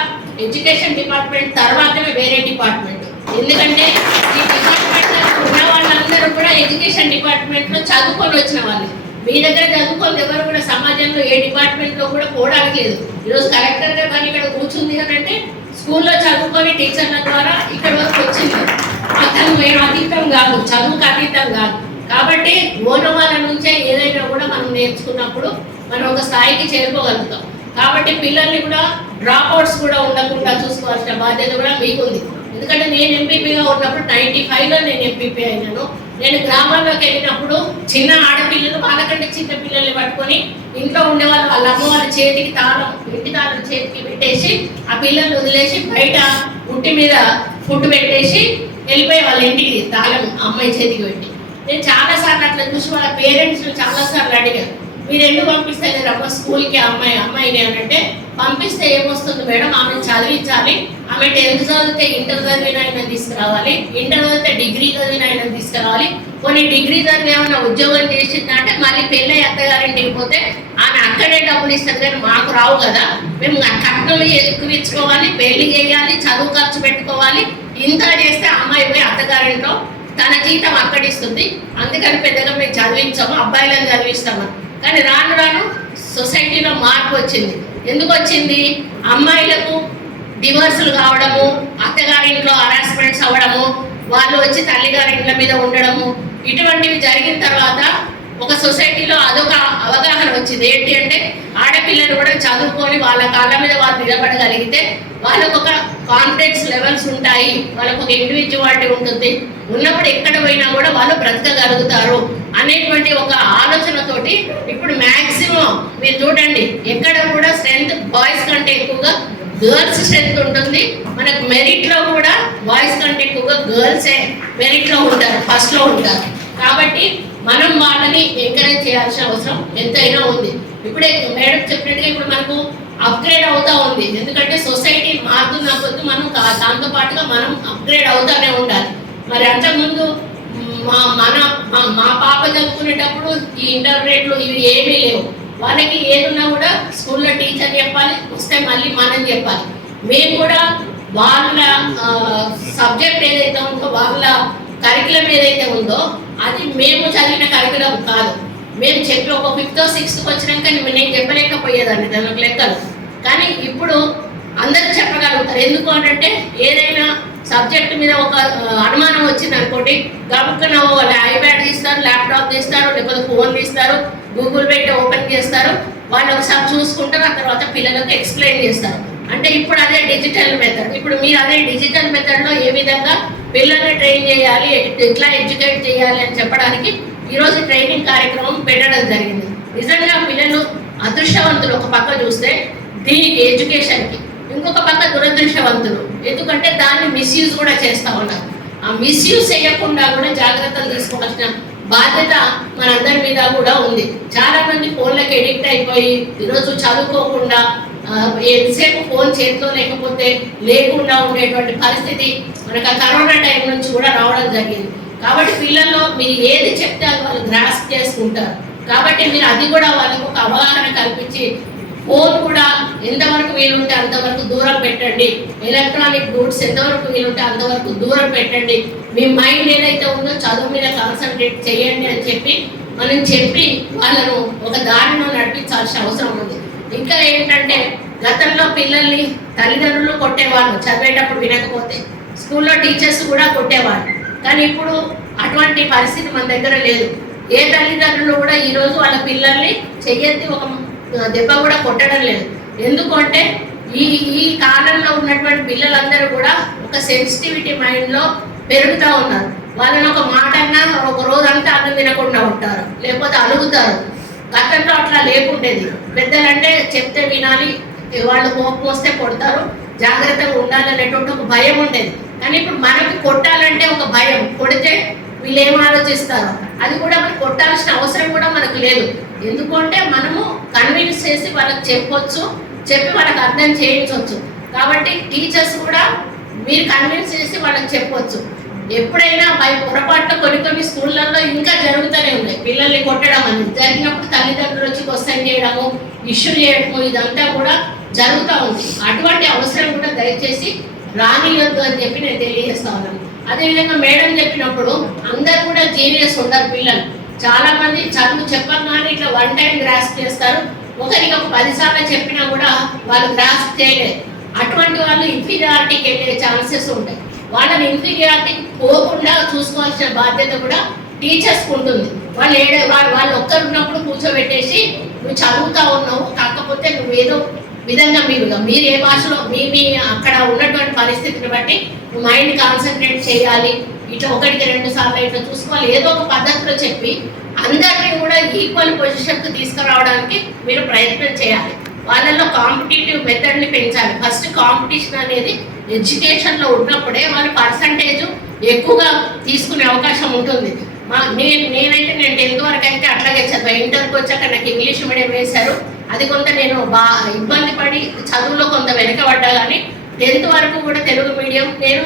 ఎడ్యుకేషన్ డిపార్ట్మెంట్ తర్వాతనే వేరే డిపార్ట్మెంట్. ఎందుకంటే ఈ డిపార్ట్మెంట్లో ఉన్న వాళ్ళందరూ కూడా ఎడ్యుకేషన్ డిపార్ట్మెంట్లో చదువుకొని వచ్చిన వాళ్ళు. మీ దగ్గర చదువుకొని ఎవరు కూడా సమాజంలో ఏ డిపార్ట్మెంట్లో కూడా పోవడానికి లేదు. ఈరోజు కలెక్టర్ గారు కానీ ఇక్కడ కూర్చుంది అంటే స్కూల్లో చదువుకొని టీచర్ల ద్వారా ఇక్కడ వరకు వచ్చింది. అతను మేము అతీతం కాదు, చదువుకు అతీతం కాదు. కాబట్టి ఓనమాల నుంచే ఏదైనా కూడా మనం నేర్చుకున్నప్పుడు మనం ఒక స్థాయికి చేరుకోగలుగుతాం. కాబట్టి పిల్లల్ని కూడా డ్రాప్ అవుట్స్ కూడా ఉండకుండా చూసుకోవాల్సిన బాధ్యత కూడా మీకుంది. ఎందుకంటే నేను ఎంపీపీగా ఉన్నప్పుడు 95లో నేను ఎంపీపీ అయినాను. నేను గ్రామాల్లోకి వెళ్ళినప్పుడు చిన్న ఆడపిల్లలు, వాళ్ళకంటే చిన్న పిల్లల్ని పట్టుకొని ఇంట్లో ఉండేవాళ్ళు వాళ్ళ అమ్మ వాళ్ళ చేతికి తాళం, ఇంటి తాళం చేతికి పెట్టేసి ఆ పిల్లల్ని వదిలేసి బయట ఉట్టి మీద ఫుడ్ పెట్టేసి వెళ్ళిపోయి వాళ్ళ ఇంటికి తాళం అమ్మాయి చేతికి పెట్టి. నేను చాలాసార్లు అట్లా చూసి వాళ్ళ పేరెంట్స్ చాలాసార్లు అడిగాను, మీరు ఎందుకు పంపిస్తలేరు అమ్మ స్కూల్కి అమ్మాయిని అని అంటే, పంపిస్తే ఏమొస్తుంది మేడం, ఆమెను చదివించాలి, ఆమె 10th చదివితే ఇంటర్ చదివిన ఆయన తీసుకురావాలి, ఇంటర్ చదివితే డిగ్రీ చదివిన ఆయన తీసుకురావాలి, కొన్ని డిగ్రీ చదివి ఏమైనా ఉద్యోగం చేసిందంటే మళ్ళీ పెళ్ళి అత్తగారింటికి పోతే ఆమె అక్కడే డబ్బులు ఇస్తుంది కానీ మాకు రావు కదా, మేము కట్నం ఎక్కువ ఇచ్చుకోవాలి, పెళ్లి చేయాలి, చదువు ఖర్చు పెట్టుకోవాలి, ఇంత చేస్తే అమ్మాయి పోయి అత్తగారింట్లో తన జీతం అక్కడిస్తుంది, అందుకని పెద్దగా మేము చదివించాము, అబ్బాయిలను చదివిస్తాము. కానీ రాను రాను సొసైటీలో మార్పు వచ్చింది. ఎందుకు వచ్చింది? అమ్మాయిలకు డివోర్సులు కావడము, అత్తగారింట్లో హరాస్మెంట్స్ అవ్వడము, వాళ్ళు వచ్చి తల్లిగారింట్ల మీద ఉండడము, ఇటువంటివి జరిగిన తర్వాత ఒక సొసైటీలో అదొక అవగాహన వచ్చింది. ఏంటి అంటే ఆడపిల్లలు కూడా చదువుకొని వాళ్ళ కాళ్ళ మీద వాళ్ళు నిలబడగలిగితే వాళ్ళకు ఒక కాన్ఫిడెన్స్ లెవెల్స్ ఉంటాయి, వాళ్ళకు ఒక ఇండివిజువాలిటీ ఉంటుంది, ఉన్నప్పుడు ఎక్కడ పోయినా కూడా వాళ్ళు బ్రతకగలుగుతారు అనేటువంటి ఒక ఆలోచనతోటి ఇప్పుడు మ్యాక్సిమం మీరు చూడండి ఎక్కడ కూడా స్ట్రెంత్ బాయ్స్ కంటే ఎక్కువగా గర్ల్స్ స్ట్రెంత్ ఉంటుంది. మనకు మెరిట్లో కూడా బాయ్స్ కంటే ఎక్కువగా గర్ల్సే మెరిట్లో ఉంటారు, ఫస్ట్లో ఉంటారు. కాబట్టి మనం వాళ్ళని ఎంకరేజ్ చేయాల్సిన అవసరం ఎంతైనా ఉంది. ఇప్పుడే మేడం చెప్పినట్టుగా ఇప్పుడు మనకు అప్గ్రేడ్ అవుతూ ఉంది. ఎందుకంటే సొసైటీ మారుతున్న కొద్ది మనం దాంతో పాటుగా మనం అప్గ్రేడ్ అవుతూనే ఉండాలి. మరి అంతకుముందు మా పాప చదువుకునేటప్పుడు ఈ ఇంటర్నెట్లు ఇవి ఏమీ లేవు. వాళ్ళకి ఏదున్నా కూడా స్కూల్లో టీచర్ చెప్పాలి, వస్తే మళ్ళీ మనం చెప్పాలి. మేము కూడా వాళ్ళ సబ్జెక్ట్ ఏదైతే ఉందో, వాళ్ళ కరికులం ఏదైతే ఉందో అది మేము చదివిన కరికులం కాదు. మేము చెప్పి ఒక 5th 6th వచ్చినాక నేను చెప్పలేకపోయేదాన్ని దానికి లెక్కలు. కానీ ఇప్పుడు అందరూ చెప్పగలుగుతారు. ఎందుకు అంటే ఏదైనా సబ్జెక్ట్ మీద ఒక అనుమానం వచ్చింది అనుకోండి, గబుక్కున వాళ్ళు ఐప్యాడ్ తీస్తారు, ల్యాప్టాప్ తీస్తారు, లేకపోతే ఫోన్ తీస్తారు, గూగుల్ పెట్టి ఓపెన్ చేస్తారు, వాళ్ళు ఒకసారి చూసుకుంటారు, ఆ తర్వాత పిల్లలకు ఎక్స్ప్లెయిన్ చేస్తారు. అంటే ఇప్పుడు అదే డిజిటల్ మెథడ్. ఇప్పుడు మీరు అదే డిజిటల్ మెథడ్లో ఏ విధంగా పిల్లల్ని ట్రైన్ చేయాలి, ఎట్లా ఎడ్యుకేట్ చేయాలి అని చెప్పడానికి ఈరోజు ట్రైనింగ్ కార్యక్రమం పెట్టడం జరిగింది. నిజంగా పిల్లలు అదృష్టవంతులు ఒక పక్క చూస్తే దీనికి ఎడ్యుకేషన్కి, ఇంకొక పక్క దురదృష్టవంతులు. ఎందుకంటే దాన్ని మిస్యూజ్ కూడా చేస్తూ ఉన్నారు. ఆ మిస్యూజ్ చేయకుండా కూడా జాగ్రత్తలు తీసుకోవాల్సిన బాధ్యత మనందరి మీద కూడా ఉంది. చాలా మంది ఫోన్లకు ఎడిక్ట్ అయిపోయి ఈరోజు చదువుకోకుండా ఎంతసేపు ఫోన్ చేతిలో లేకుండా ఉండేటువంటి పరిస్థితి మనకు ఆ కరోనా టైం నుంచి కూడా రావడం జరిగింది. కాబట్టి పిల్లల్లో మీరు ఏది చెప్తే అది వాళ్ళు గ్రాస్ప్ చేసుకుంటారు. కాబట్టి మీరు అది కూడా వాళ్ళకు ఒక అవగాహన కల్పించి ఫోన్ కూడా ఎంతవరకు వీలుంటే అంతవరకు దూరం పెట్టండి, ఎలక్ట్రానిక్ గూడ్స్ ఎంతవరకు వీలుంటే అంతవరకు దూరం పెట్టండి, మీ మైండ్ ఏదైతే ఉందో చదువు మీద కాన్సన్ట్రేట్ చేయండి అని చెప్పి మనం చెప్పి వాళ్ళను ఒక దారిలో నడిపించాల్సిన అవసరం ఉంది. ఇంకా ఏంటంటే గతంలో పిల్లల్ని తల్లిదండ్రులు కొట్టేవాళ్ళు చదివేటప్పుడు వినకపోతే, స్కూల్లో టీచర్స్ కూడా కొట్టేవాళ్ళు. కానీ ఇప్పుడు అటువంటి పరిస్థితి మన దగ్గర లేదు. ఏ తల్లిదండ్రులు కూడా ఈరోజు వాళ్ళ పిల్లల్ని చెయ్యెత్తి ఒక దెబ్బ కూడా కొట్టడం లేదు. ఎందుకంటే ఈ కాలంలో ఉన్నటువంటి పిల్లలందరూ కూడా ఒక సెన్సిటివిటీ మైండ్లో పెరుగుతూ ఉన్నారు. వాళ్ళని ఒక మాట అన్నా ఒక రోజంతా అన్నం తినకుండా ఉంటారు, లేకపోతే అలుగుతారు. గతంలో అట్లా లేకుండేది. పెద్దలంటే చెప్తే వినాలి, వాళ్ళు కోపం వస్తే కొడతారు, జాగ్రత్తగా ఉండాలి అనేటువంటి ఒక భయం ఉండేది. కానీ ఇప్పుడు మనకి కొట్టాలంటే ఒక భయం, కొడితే వీళ్ళు ఏం ఆలోచిస్తారు, అది కూడా మనకు కొట్టాల్సిన అవసరం కూడా మనకు లేదు. ఎందుకంటే మనము కన్విన్స్ చేసి వాళ్ళకి చెప్పొచ్చు, చెప్పి వాళ్ళకి అర్థం చేయించవచ్చు. కాబట్టి టీచర్స్ కూడా మీరు కన్విన్స్ చేసి వాళ్ళకి చెప్పొచ్చు. ఎప్పుడైనా పొరపాటున కొన్ని స్కూళ్ళల్లో ఇంకా జరుగుతూనే ఉన్నాయి. పిల్లల్ని కొట్టడం అనేది జరిగినప్పుడు తల్లిదండ్రులు వచ్చి క్వశ్చన్ చేయడము, ఇష్యూ చేయడము, ఇదంతా కూడా జరుగుతూ ఉంది. అటువంటి అవసరం కూడా దయచేసి రానియొద్దు అని చెప్పి నేను తెలియజేస్తా ఉన్నాను. అదేవిధంగా మేడం చెప్పినప్పుడు అందరు కూడా జీనియస్ ఉండరు పిల్లలు. చాలా మంది చదువు చెప్పగానే ఇట్లా వన్ టైం గ్రాస్ప్ చేస్తారు. ఒకరికి ఒక 10 సార్లు చెప్పినా కూడా వాళ్ళు గ్రాస్ప్ చేయలేదు. అటువంటి వాళ్ళు ఇన్ఫీరియారిటీకి వెళ్ళే ఛాన్సెస్ ఉంటాయి. వాళ్ళని ఇన్ఫీరియారిటీకి పోకుండా చూసుకోవాల్సిన బాధ్యత కూడా టీచర్స్కి ఉంటుంది. వాళ్ళు ఒక్కరున్నప్పుడు కూర్చోబెట్టేసి నువ్వు చదువుతా ఉన్నావు, కాకపోతే నువ్వేదో విధంగా మీరు ఏ భాషలో మీ అక్కడ ఉన్నటువంటి పరిస్థితిని బట్టి నువ్వు మైండ్ కాన్సన్ట్రేట్ చేయాలి, ఇట్లా 1-2 సార్లు ఇట్లా చూసుకోవాలి, ఏదో ఒక పద్ధతిలో చెప్పి అందరినీ కూడా ఈక్వల్ పొజిషన్కి తీసుకురావడానికి మీరు ప్రయత్నం చేయాలి. వాళ్ళల్లో కాంపిటేటివ్ మెథడ్ని పెంచాలి. ఫస్ట్ కాంపిటీషన్ అనేది ఎడ్యుకేషన్లో ఉన్నప్పుడే వాళ్ళ పర్సంటేజ్ ఎక్కువగా తీసుకునే అవకాశం ఉంటుంది. నేనైతే 10th వరకు అయితే అట్లాగే చదివాను. ఇంటర్కి వచ్చాక నాకు ఇంగ్లీష్ మీడియం వేశారు. అది కొంత నేను ఇబ్బంది పడి చదువులో కొంత వెనకబడ్డా. కానీ 10th వరకు కూడా తెలుగు మీడియం. నేను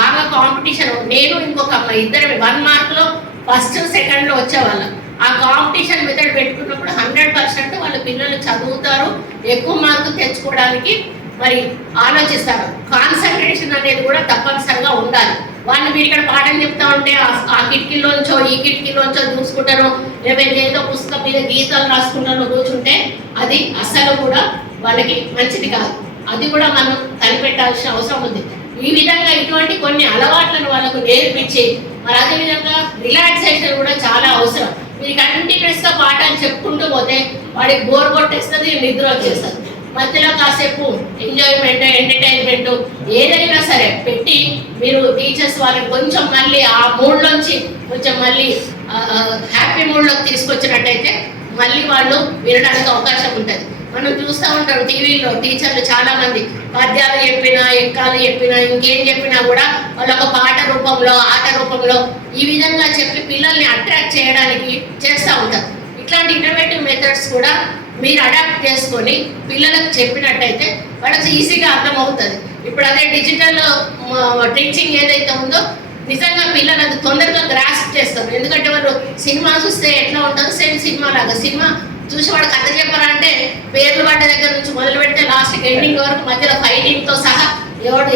బాగా కాంపిటీషన్, నేను ఇంకొక అమ్మాయి ఇద్దరు 1 మార్కులో ఫస్ట్ సెకండ్లో వచ్చేవాళ్ళం. ఆ కాంపిటీషన్ మెథడ్ పెట్టుకున్నప్పుడు 100% వాళ్ళ పిల్లలు చదువుతారు, ఎక్కువ మార్కులు తెచ్చుకోవడానికి మరి ఆలోచిస్తారు. కాన్సన్ట్రేషన్ అనేది కూడా తప్పనిసరిగా ఉండాలి. వాళ్ళు మీరు ఇక్కడ పాఠం చెప్తా ఉంటే ఆ కిటికీలోంచో ఈ కిటికీలోంచో చూసుకుంటారో, లేకపోతే ఏదో పుస్తకం మీద గీతాలు రాసుకుంటారో కూర్చుంటే అది అస్సలు కూడా వాళ్ళకి మంచిది కాదు. అది కూడా మనం కనిపెట్టాల్సిన అవసరం ఉంది. ఈ విధంగా ఇటువంటి కొన్ని అలవాట్లను వాళ్ళకు నేర్పించి మరి అదేవిధంగా రిలాక్సేషన్ కూడా చాలా అవసరం. మీరు కంటిన్యూస్గా పాఠాలు చెప్పుకుంటూ పోతే వాడికి బోర్ కొట్టేస్తుంది, నిద్ర వచ్చేస్తుంది. మధ్యలో కాసేపు ఎంజాయ్మెంట్, ఎంటర్టైన్మెంట్ ఏదైనా సరే పెట్టి మీరు టీచర్స్ వాళ్ళని కొంచెం మళ్ళీ ఆ మూడ్లోంచి కొంచెం మళ్ళీ హ్యాపీ మూడ్లోకి తీసుకొచ్చినట్టయితే మళ్ళీ వాళ్ళు వినడానికి అవకాశం ఉంటుంది. మనం చూస్తూ ఉంటాం టీవీలో టీచర్లు చాలామంది పద్యాలు చెప్పినా, ఎక్కాలు చెప్పినా, ఇంకేం చెప్పినా కూడా వాళ్ళు ఒక పాట రూపంలో, ఆట రూపంలో ఈ విధంగా చెప్పి పిల్లల్ని అట్రాక్ట్ చేయడానికి చేస్తూ ఉంటారు. ఇట్లాంటి ఇన్నోవేటివ్ మెథడ్స్ కూడా మీరు అడాప్ట్ చేసుకొని పిల్లలకు చెప్పినట్టయితే వాళ్ళకి ఈజీగా అర్థమవుతుంది. ఇప్పుడు అదే డిజిటల్ టీచింగ్ ఏదైతే ఉందో నిజంగా పిల్లలు అది తొందరగా గ్రాస్ప్ చేస్తారు. ఎందుకంటే వాళ్ళు సినిమా చూస్తే ఎట్లా ఉంటారో సేమ్ సినిమా లాగా, సినిమా చూసి వాడు కథ చెప్పారంటే పేర్లు పడ్డ దగ్గర నుంచి మొదలు పెడితే లాస్ట్ ఎండింగ్ వరకు మధ్యలో ఫైటింగ్తో సహా ఎవరు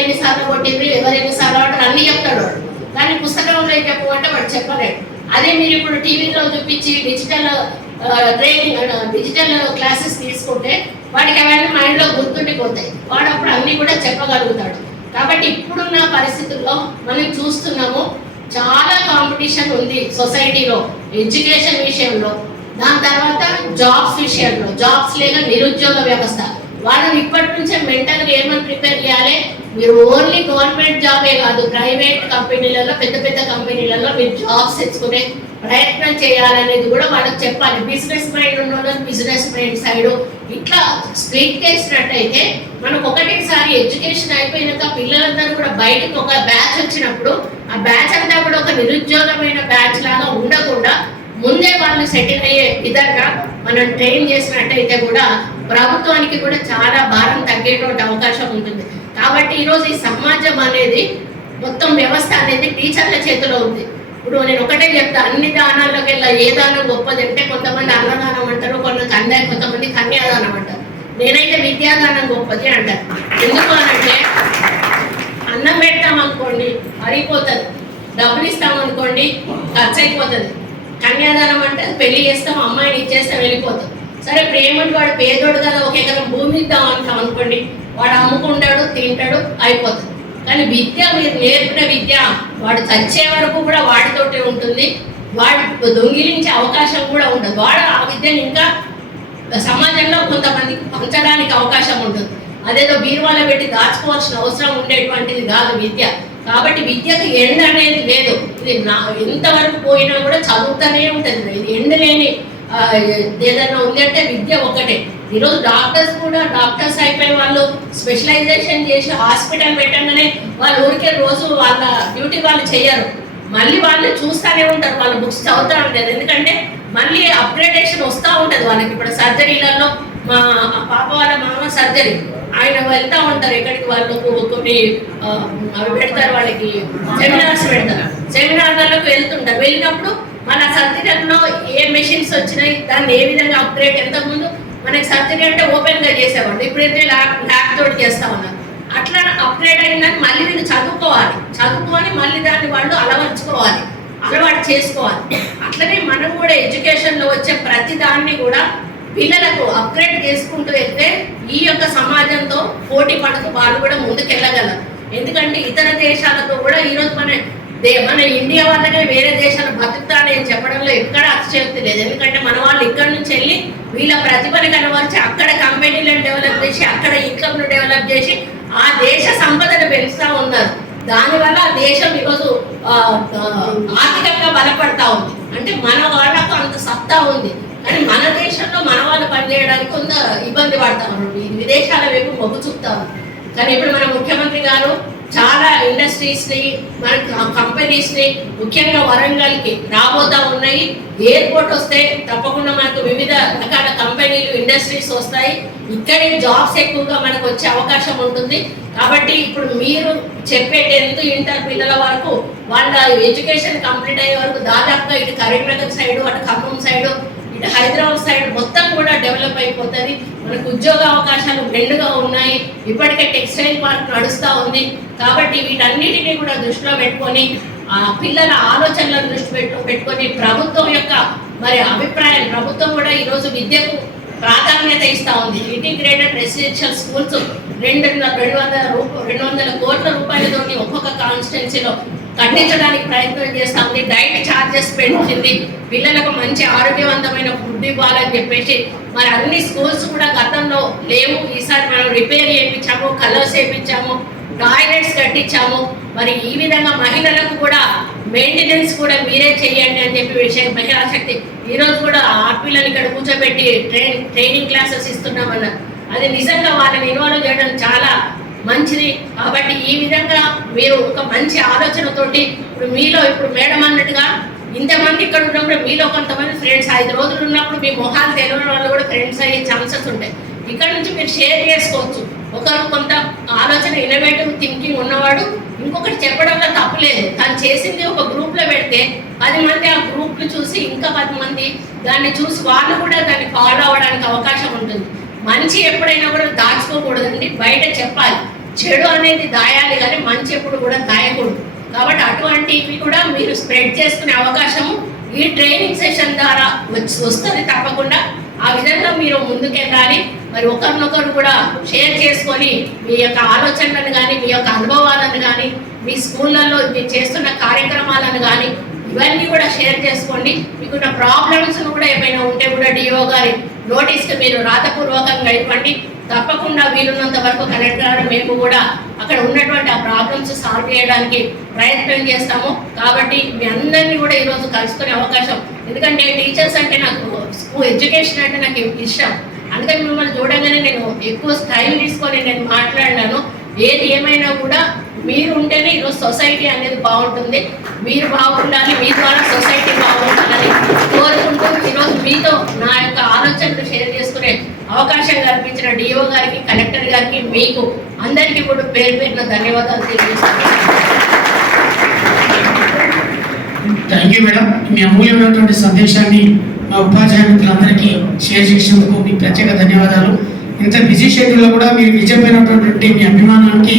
ఎన్నిసార్లు కొట్టిండ్రు, ఎవరు ఎన్నిసార్లు ఆడారు అన్నీ చెప్తాడు. కానీ పుస్తకంలో చెప్పమంటే వాడు చెప్పలేడు. అదే మీరు ఇప్పుడు టీవీలో చూపించి డిజిటల్ క్లాసెస్ తీసుకుంటే వాడికి అవన్నీ మైండ్లో గుర్తుండిపోతాయి. వాడు అప్పుడు అన్నీ కూడా చెప్పగలుగుతాడు. కాబట్టి ఇప్పుడున్న పరిస్థితుల్లో మనం చూస్తున్నాము చాలా కాంపిటీషన్ ఉంది సొసైటీలో, ఎడ్యుకేషన్ విషయంలో, దాని తర్వాత జాబ్స్ విషయంలో. జాబ్స్ లేక నిరుద్యోగ వ్యవస్థ. వాళ్ళని ఇప్పటి నుంచే మెంటల్గా ఏమని ప్రిపేర్ చేయాలి, మీరు ఓన్లీ గవర్నమెంట్ జాబే కాదు, ప్రైవేట్ కంపెనీలలో, పెద్ద పెద్ద కంపెనీలలో మీరు జాబ్స్ తెచ్చుకునే ప్రయత్నం చేయాలనేది కూడా వాళ్ళకి చెప్పాలి. బిజినెస్ మైండ్ ఉన్న వాళ్ళని బిజినెస్ మైండ్ సైడ్ ఇట్లా స్ప్లిట్ చేసినట్టయితే మనకు ఒకటేసారి ఎడ్యుకేషన్ అయిపోయినాక పిల్లలందరూ కూడా బయటకు ఒక బ్యాచ్ వచ్చినప్పుడు ఆ బ్యాచ్ అంతా కూడా ఒక నిరుద్యోగమైన బ్యాచ్ లాగా ఉండకుండా ముందే వాళ్ళు సెటిల్ అయ్యే విధంగా మనం ట్రైన్ చేసినట్టయితే కూడా ప్రభుత్వానికి కూడా చాలా భారం తగ్గేటువంటి అవకాశం ఉంటుంది. కాబట్టి ఈరోజు ఈ సమాజం అనేది మొత్తం వ్యవస్థ అనేది టీచర్ల చేతిలో ఉంది. ఇప్పుడు నేను ఒకటే చెప్తా, అన్ని దానాల్లోకి వెళ్ళా ఏ దానం గొప్పది అంటే కొంతమంది అన్నదానం అంటారు, కొంతమంది కన్యాదానం అంటారు. నేనైతే విద్యాదానం గొప్పది అంటారు. ఎందుకు అనంటే అన్నం పెడతామనుకోండి అరిగిపోతుంది, డబ్బులు ఇస్తామనుకోండి ఖర్చు అయిపోతుంది. కన్యాదానం అంటే పెళ్లి చేస్తాం, అమ్మాయిని ఇచ్చేస్తాం, వెళ్ళిపోతాం. సరే ప్రేమని వాడు పేదోడు కదా, ఒక ఎకరం భూమి ఇద్దాం అంటాం అనుకోండి, వాడు అమ్ముకుంటాడు, తింటాడు, అయిపోతుంది. కానీ విద్య, మీరు నేర్పిన విద్య వాడు చచ్చే వరకు కూడా వాడితోటే ఉంటుంది. వాడు దొంగిలించే అవకాశం కూడా ఉండదు. వాడు ఆ విద్యను ఇంకా సమాజంలో కొంతమందికి పంచడానికి అవకాశం ఉంటుంది. అదేదో బీరువాలో పెట్టి దాచుకోవాల్సిన అవసరం ఉండేటువంటిది కాదు విద్య. కాబట్టి విద్యకు ఎండ్ అనేది లేదు. ఇది ఎంతవరకు పోయినా కూడా చదువుతూనే ఉంటుంది. ఇది ఎండ్ లేని ఏదైనా ఉంది అంటే విద్య ఒకటే. ఈరోజు డాక్టర్స్ కూడా డాక్టర్స్ అయిపోయి వాళ్ళు స్పెషలైజేషన్ చేసి హాస్పిటల్ పెట్టగానే వాళ్ళు ఊరికే రోజు వాళ్ళ డ్యూటీ వాళ్ళు చేయరు, మళ్ళీ వాళ్ళు చూస్తూనే ఉంటారు, వాళ్ళ బుక్స్ చదువుతూ ఉంటారు. ఎందుకంటే మళ్ళీ అప్గ్రేడేషన్ వస్తూ ఉంటుంది వాళ్ళకి. ఇప్పుడు సర్జరీలలో మా పాప వాళ్ళ మామ సర్జరీ, ఆయన వెళ్తూ ఉంటారు ఎక్కడికి, వాళ్ళకు కొన్ని అవి పెడతారు, వాళ్ళకి సెమినార్స్ పెడతారు, సెమినార్లకు వెళ్తుంటారు. వెళ్ళినప్పుడు మన సర్జరీలో ఏ మెషిన్స్ వచ్చినాయి, దాన్ని ఏ విధంగా అప్గ్రేడ్, ఎంతకుముందు మనకి సర్జరీ అంటే ఓపెన్గా చేసేవాళ్ళు, ఇప్పుడైతే ల్యాబ్ తోటి చేస్తా ఉన్నారు. అట్లా అప్గ్రేడ్ అయిందని మళ్ళీ వీళ్ళు చదువుకొని మళ్ళీ దాన్ని వాళ్ళు అలవాటు చేసుకోవాలి. అట్లనే మనం కూడా ఎడ్యుకేషన్లో వచ్చే ప్రతి దాన్ని కూడా పిల్లలకు అప్గ్రేడ్ చేసుకుంటూ వెళ్తే ఈ యొక్క సమాజంతో పోటీ పడుతూ వాళ్ళు కూడా ముందుకెళ్ళగలరు. ఎందుకంటే ఇతర దేశాలతో కూడా ఈరోజు మన ఇండియా వాళ్ళనే వేరే దేశాలు బతుకుతానని చెప్పడంలో ఎక్కడ అతిశయోక్తి లేదు. ఎందుకంటే మన వాళ్ళు ఇక్కడ నుంచి వెళ్ళి వీళ్ళ ప్రతిభను కనబరిచి అక్కడ కంపెనీలను డెవలప్ చేసి అక్కడ ఇన్కమ్ను డెవలప్ చేసి ఆ దేశ సంపదను పెంచుతూ ఉన్నారు. దానివల్ల ఆ దేశం ఈరోజు ఆర్థికంగా బలపడతా ఉంది. అంటే మన వాళ్ళకు అంత సత్తా ఉంది, కానీ మన దేశంలో మన వాళ్ళు పనిచేయడానికి కొంత ఇబ్బంది పడతా ఉన్నారు, విదేశాల వైపు మొగ్గు చూపుతా ఉన్నారు. కానీ ఇప్పుడు మన ముఖ్యమంత్రి గారు చాలా ఇండస్ట్రీస్ని, మన కంపెనీస్ని, ముఖ్యంగా వరంగల్కి రాబోతా ఉన్నాయి. ఎయిర్పోర్ట్ వస్తే తప్పకుండా మనకు వివిధ రకాల కంపెనీలు, ఇండస్ట్రీస్ వస్తాయి. ఇక్కడే జాబ్స్ ఎక్కువగా మనకు వచ్చే అవకాశం ఉంటుంది. కాబట్టి ఇప్పుడు మీరు చెప్పే 10th ఇంటర్ పిల్లల వరకు వాళ్ళ ఎడ్యుకేషన్ కంప్లీట్ అయ్యే వరకు దాదాపుగా ఇటు కరీంనగర్ సైడు, అటు ఖమ్మం సైడు, ఇటు హైదరాబాద్ సైడ్ మొత్తం కూడా డెవలప్ అయిపోతుంది. మనకు ఉద్యోగ అవకాశాలు మెండుగా ఉన్నాయి. ఇప్పటికే టెక్స్టైల్ పార్క్ నడుస్తూ ఉంది. కాబట్టి వీటన్నిటినీ కూడా దృష్టిలో పెట్టుకొని పిల్లల ఆలోచనలను పెట్టుకొని ప్రభుత్వం యొక్క అభిప్రాయం, ప్రభుత్వం కూడా ఈరోజు విద్యకు ప్రాధాన్యత ఇస్తూ ఉంది. ఇంటిగ్రేటెడ్ రెసిడెన్షియల్ స్కూల్స్ 200 కోట్ల రూపాయలతోటి ఒక్కొక్క కాన్స్టిట్యున్సీలో కట్టించడానికి ప్రయత్నం చేస్తూ ఉంది. డైట్ ఛార్జెస్ పెంచింది, పిల్లలకు మంచి ఆరోగ్యవంతమైన ఫుడ్ ఇవ్వాలని చెప్పేసి అన్ని స్కూల్స్ కూడా గతంలో లేవు. ఈసారి మనం రిపేర్ చేయించాము, కలర్స్ వేయించాము, టాయిలెట్స్ కట్టించాము. ఈ విధంగా మహిళలకు కూడా మెయింటెనెన్స్ కూడా మీరే చేయండి అని చెప్పి విషయం మహిళా శక్తి ఈరోజు కూడా ఆడపిల్లలు ఇక్కడ కూర్చోబెట్టి ట్రైనింగ్ క్లాసెస్ ఇస్తున్నామన్నారు. అది నిజంగా వాళ్ళని ఇన్వాల్వ్ చేయడం చాలా మంచిది. కాబట్టి ఈ విధంగా మీరు ఒక మంచి ఆలోచనతోటి ఇప్పుడు మేడం అన్నట్టుగా ఇంతమంది ఇక్కడ ఉన్నప్పుడు మీలో కొంతమంది ఫ్రెండ్స్ 5 రోజులు ఉన్నప్పుడు మీ మొహాలు తెలియని వాళ్ళు కూడా ఫ్రెండ్స్ అయ్యే ఛాన్సెస్ ఉంటాయి. ఇక్కడ నుంచి మీరు షేర్ చేసుకోవచ్చు. ఒకరు కొంత ఆలోచన ఇన్నోవేటివ్ థింకింగ్ ఉన్నవాడు ఇంకొకటి చెప్పడంలో తప్పులేదు. తను చేసింది ఒక గ్రూప్లో పెడితే 10 మంది ఆ గ్రూప్ను చూసి ఇంకా 10 మంది దాన్ని చూసి వాళ్ళు కూడా దాన్ని ఫాలో అవ్వడానికి అవకాశం ఉంటుంది. మంచి ఎప్పుడైనా కూడా దాచుకోకూడదండి, బయట చెప్పాలి. చెడు అనేది దాయాలి కానీ మంచి ఎప్పుడు కూడా దాయకూడదు. కాబట్టి అటువంటివి కూడా మీరు స్ప్రెడ్ చేసుకునే అవకాశము ఈ ట్రైనింగ్ సెషన్ ద్వారా వస్తుంది తప్పకుండా. ఆ విధంగా మీరు ముందుకెళ్ళాలి. ఒకరినొకరు కూడా షేర్ చేసుకొని మీ యొక్క ఆలోచనలను కానీ, మీ యొక్క అనుభవాలను కానీ, మీ స్కూళ్ళల్లో మీరు చేస్తున్న కార్యక్రమాలను కానీ ఇవన్నీ కూడా షేర్ చేసుకోండి. మీకున్న ప్రాబ్లమ్స్ను కూడా ఏమైనా ఉంటే కూడా డిఓ గారి నోటీస్కి మీరు రాతపూర్వకంగా ఇవ్వండి. తప్పకుండా వీలున్నంత వరకు కలెక్టర్ మేము కూడా అక్కడ ఉన్నటువంటి ఆ ప్రాబ్లమ్స్ సాల్వ్ చేయడానికి ప్రయత్నం చేస్తాము. కాబట్టి మీ అందరినీ కూడా ఈరోజు కలుసుకునే అవకాశం, ఎందుకంటే టీచర్స్ అంటే నాకు ఎడ్యుకేషన్ అంటే నాకు ఇష్టం. అందుకని మిమ్మల్ని చూడగానే నేను ఎక్కువ టైం తీసుకొని నేను మాట్లాడినాను. ఏది ఏమైనా కూడా మీరు ఉంటేనే ఈరోజు సొసైటీ అనేది బాగుంటుంది. మీరు బాగుండాలి, మీ ద్వారా సొసైటీ బాగుండాలని కోరుకుంటూ ఈరోజు మీతో నా యొక్క ఆలోచనలు షేర్ చేసుకునే అవకాశం కల్పించిన డిఓ గారికి, కలెక్టర్ గారికి, మీకు అందరికీ కూడా పేరు పేరున ధన్యవాదాలు తెలియజేస్తున్నాను. Thank you madam. మీ అమూల్యమైనటువంటి సందేశాన్ని మా ఉపాధ్యాయ మిత్రులందరికీ షేర్ చేసినందుకు మీకు ప్రత్యేక ధన్యవాదాలు. ఇంత బిజీ షెడ్యూల్లో కూడా మీరు నిజమైనటువంటి మీ అభిమానానికి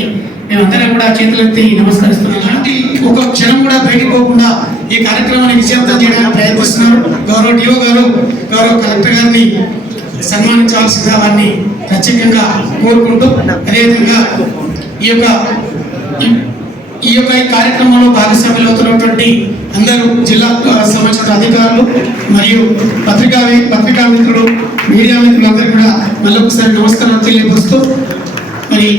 మేమందరం కూడా చేతులెత్తి నమస్కరిస్తున్నాం. అలాంటి ఒక క్షణం కూడా బయటకు పోకుండా ఈ కార్యక్రమాన్ని విజయవంతం చేయడానికి ప్రయత్నిస్తున్నారు. గౌరవ డిఓ గారు, గౌరవ కలెక్టర్ గారిని సన్మానించవలసిందిగా వారిని ప్రత్యేకంగా కోరుకుంటూ, అదేవిధంగా ఈ యొక్క కార్యక్రమంలో భాగస్వాములు అవుతున్నటువంటి అందరూ జిల్లా సంబంధించిన అధికారులు మరియు పత్రికా మిత్రులు, మీడియా మిత్రులందరూ కూడా మళ్ళొకసారి నమస్కారాలు తెలియపరుస్తూ, మరి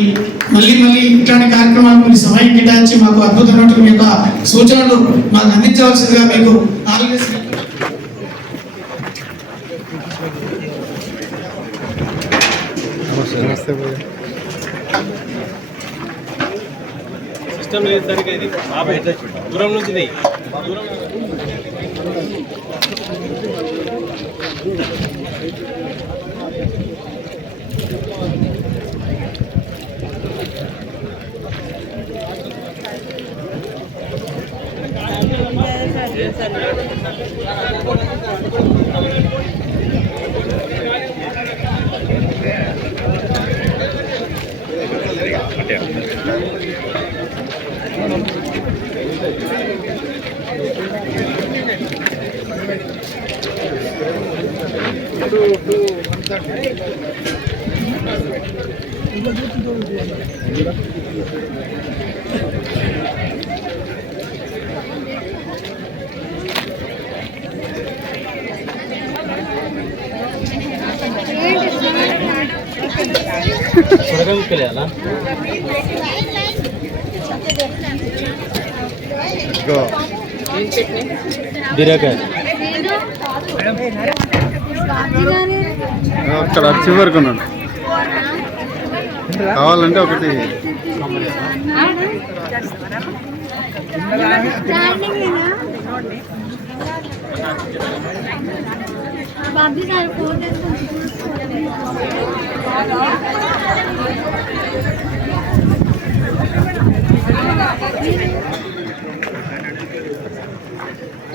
మళ్ళీ ఇట్లాంటి కార్యక్రమాలు కొన్ని సమయం కేటాయించి మాకు అద్భుతమైనటువంటి మీ యొక్క సూచనలు మాకు అందించవలసిందిగా మీకు ఆల్వేస్ సిస్టమ్ లేదు సరిగ్గా. ఇది దూరం నుంచి దూరం అక్కడ చివరికి ఉన్నాడు. కావాలంటే ఒకటి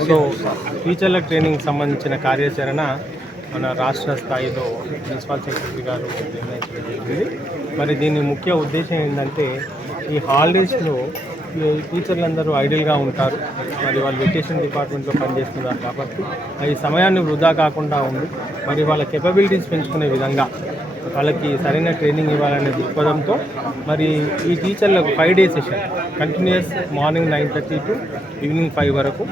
సో టీచర్లకు ట్రైనింగ్ సంబంధించిన కార్యాచరణ మన రాష్ట్ర స్థాయిలో ప్రిన్సిపల్ సెక్రటరీ గారు నిర్ణయించడం జరిగింది. మరి దీని ముఖ్య ఉద్దేశం ఏంటంటే, ఈ హాలిడేస్లో టీచర్లందరూ ఐడియల్గా ఉంటారు, మరి వాళ్ళు వెకేషన్ డిపార్ట్మెంట్లో పనిచేస్తున్నారు కాబట్టి ఈ సమయాన్ని వృధా కాకుండా ఉంది, మరి వాళ్ళ కెపబిలిటీస్ పెంచుకునే విధంగా వాళ్ళకి సరైన ట్రైనింగ్ ఇవ్వాలనే దృక్పథంతో మరి ఈ టీచర్లకు 5 day session continuous morning 9:30 to evening 5 వరకు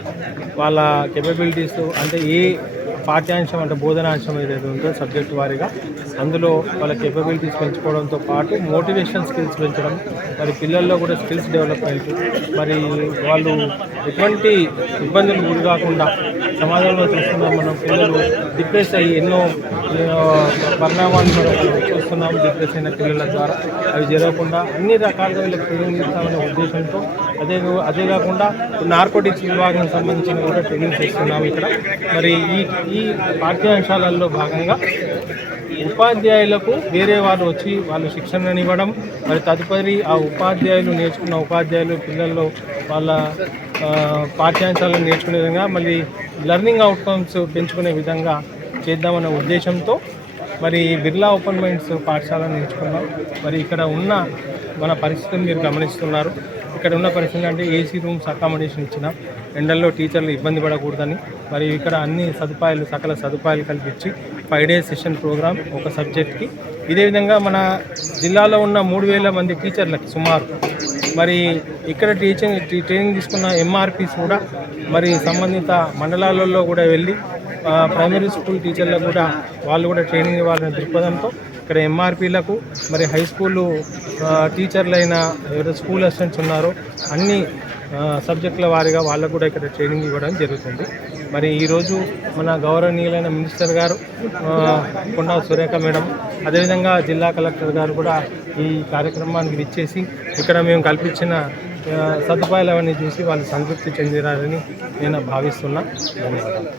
వాళ్ళ కెపబిలిటీస్ అంటే ఏ పాఠ్యాంశం అంటే బోధనాంశం ఏదైతే ఉందో సబ్జెక్ట్ వారీగా అందులో వాళ్ళ కెపబిలిటీస్ పెంచుకోవడంతో పాటు మోటివేషన్ స్కిల్స్ పెంచడం, మరి పిల్లల్లో కూడా స్కిల్స్ డెవలప్మెంట్, మరి వాళ్ళు ఎటువంటి ఇబ్బందులు గురి కాకుండా సమాజంలో చూస్తున్నాం మనం పిల్లలు డిప్రెస్ అయ్యి ఎన్నో పరిణామాలు మనం చూస్తున్నాం. డిప్రెస్ అయిన పిల్లల ద్వారా అవి జరగకుండా అన్ని రకాలుగా వీళ్ళకి ట్రైనింగ్ ఇస్తామనే ఉద్దేశంతో అదే కాకుండా నార్కోటిక్స్ విభాగం సంబంధించిన కూడా ట్రైనింగ్స్ ఇస్తున్నాము ఇక్కడ. మరి ఈ పాఠ్యాంశాలలో భాగంగా ఉపాధ్యాయులకు వేరే వాళ్ళు వచ్చి వాళ్ళు శిక్షణనివ్వడం, మరి తదుపరి ఆ ఉపాధ్యాయులు నేర్చుకున్న ఉపాధ్యాయులు పిల్లల్లో వాళ్ళ పాఠ్యాంశాలను నేర్చుకునే విధంగా మళ్ళీ లెర్నింగ్ అవుట్కమ్స్ పెంచుకునే విధంగా చేద్దామనే ఉద్దేశంతో మరి బిర్లా ఓపెన్ మైండ్స్ పాఠశాలను ఎంచుకున్నాం. మరి ఇక్కడ ఉన్న మన పరిస్థితిని మీరు గమనిస్తున్నారు. ఇక్కడ ఉన్న పరిస్థితి అంటే ఏసీ రూమ్స్ అకామిడేషన్ ఇచ్చిన ఎండల్లో టీచర్లు ఇబ్బంది పడకూడదని మరి ఇక్కడ అన్ని సదుపాయాలు సకల సదుపాయాలు కల్పించి 5 days సెషన్ ప్రోగ్రామ్ ఒక సబ్జెక్ట్కి. ఇదే విధంగా మన జిల్లాలో ఉన్న 3000 మంది టీచర్లకి సుమారు మరి ఇక్కడ ట్రైనింగ్ తీసుకున్న ఎంఆర్పీస్ కూడా మరి సంబంధిత మండలాలలో కూడా వెళ్ళి ప్రైమరీ స్కూల్ టీచర్లకు కూడా వాళ్ళు కూడా ట్రైనింగ్ ఇవ్వాలనే దృక్పథంతో ఇక్కడ ఎంఆర్పీలకు మరి హై స్కూల్ టీచర్లైన ఎవరైతే స్కూల్ అసిస్టెంట్స్ ఉన్నారో అన్ని సబ్జెక్టుల వారీగా వాళ్ళకు కూడా ఇక్కడ ట్రైనింగ్ ఇవ్వడం జరుగుతుంది. మరి ఈరోజు మన గౌరవనీయులైన మినిస్టర్ గారు కొండా సురేఖ మేడం, అదేవిధంగా జిల్లా కలెక్టర్ గారు కూడా ఈ కార్యక్రమానికి విచ్చేసి ఇక్కడ మేము కల్పించిన సదుపాయాలు అవన్నీ చూసి వాళ్ళు సంతృప్తి చెందినారని నేను భావిస్తున్నా. ధన్యవాదాలు.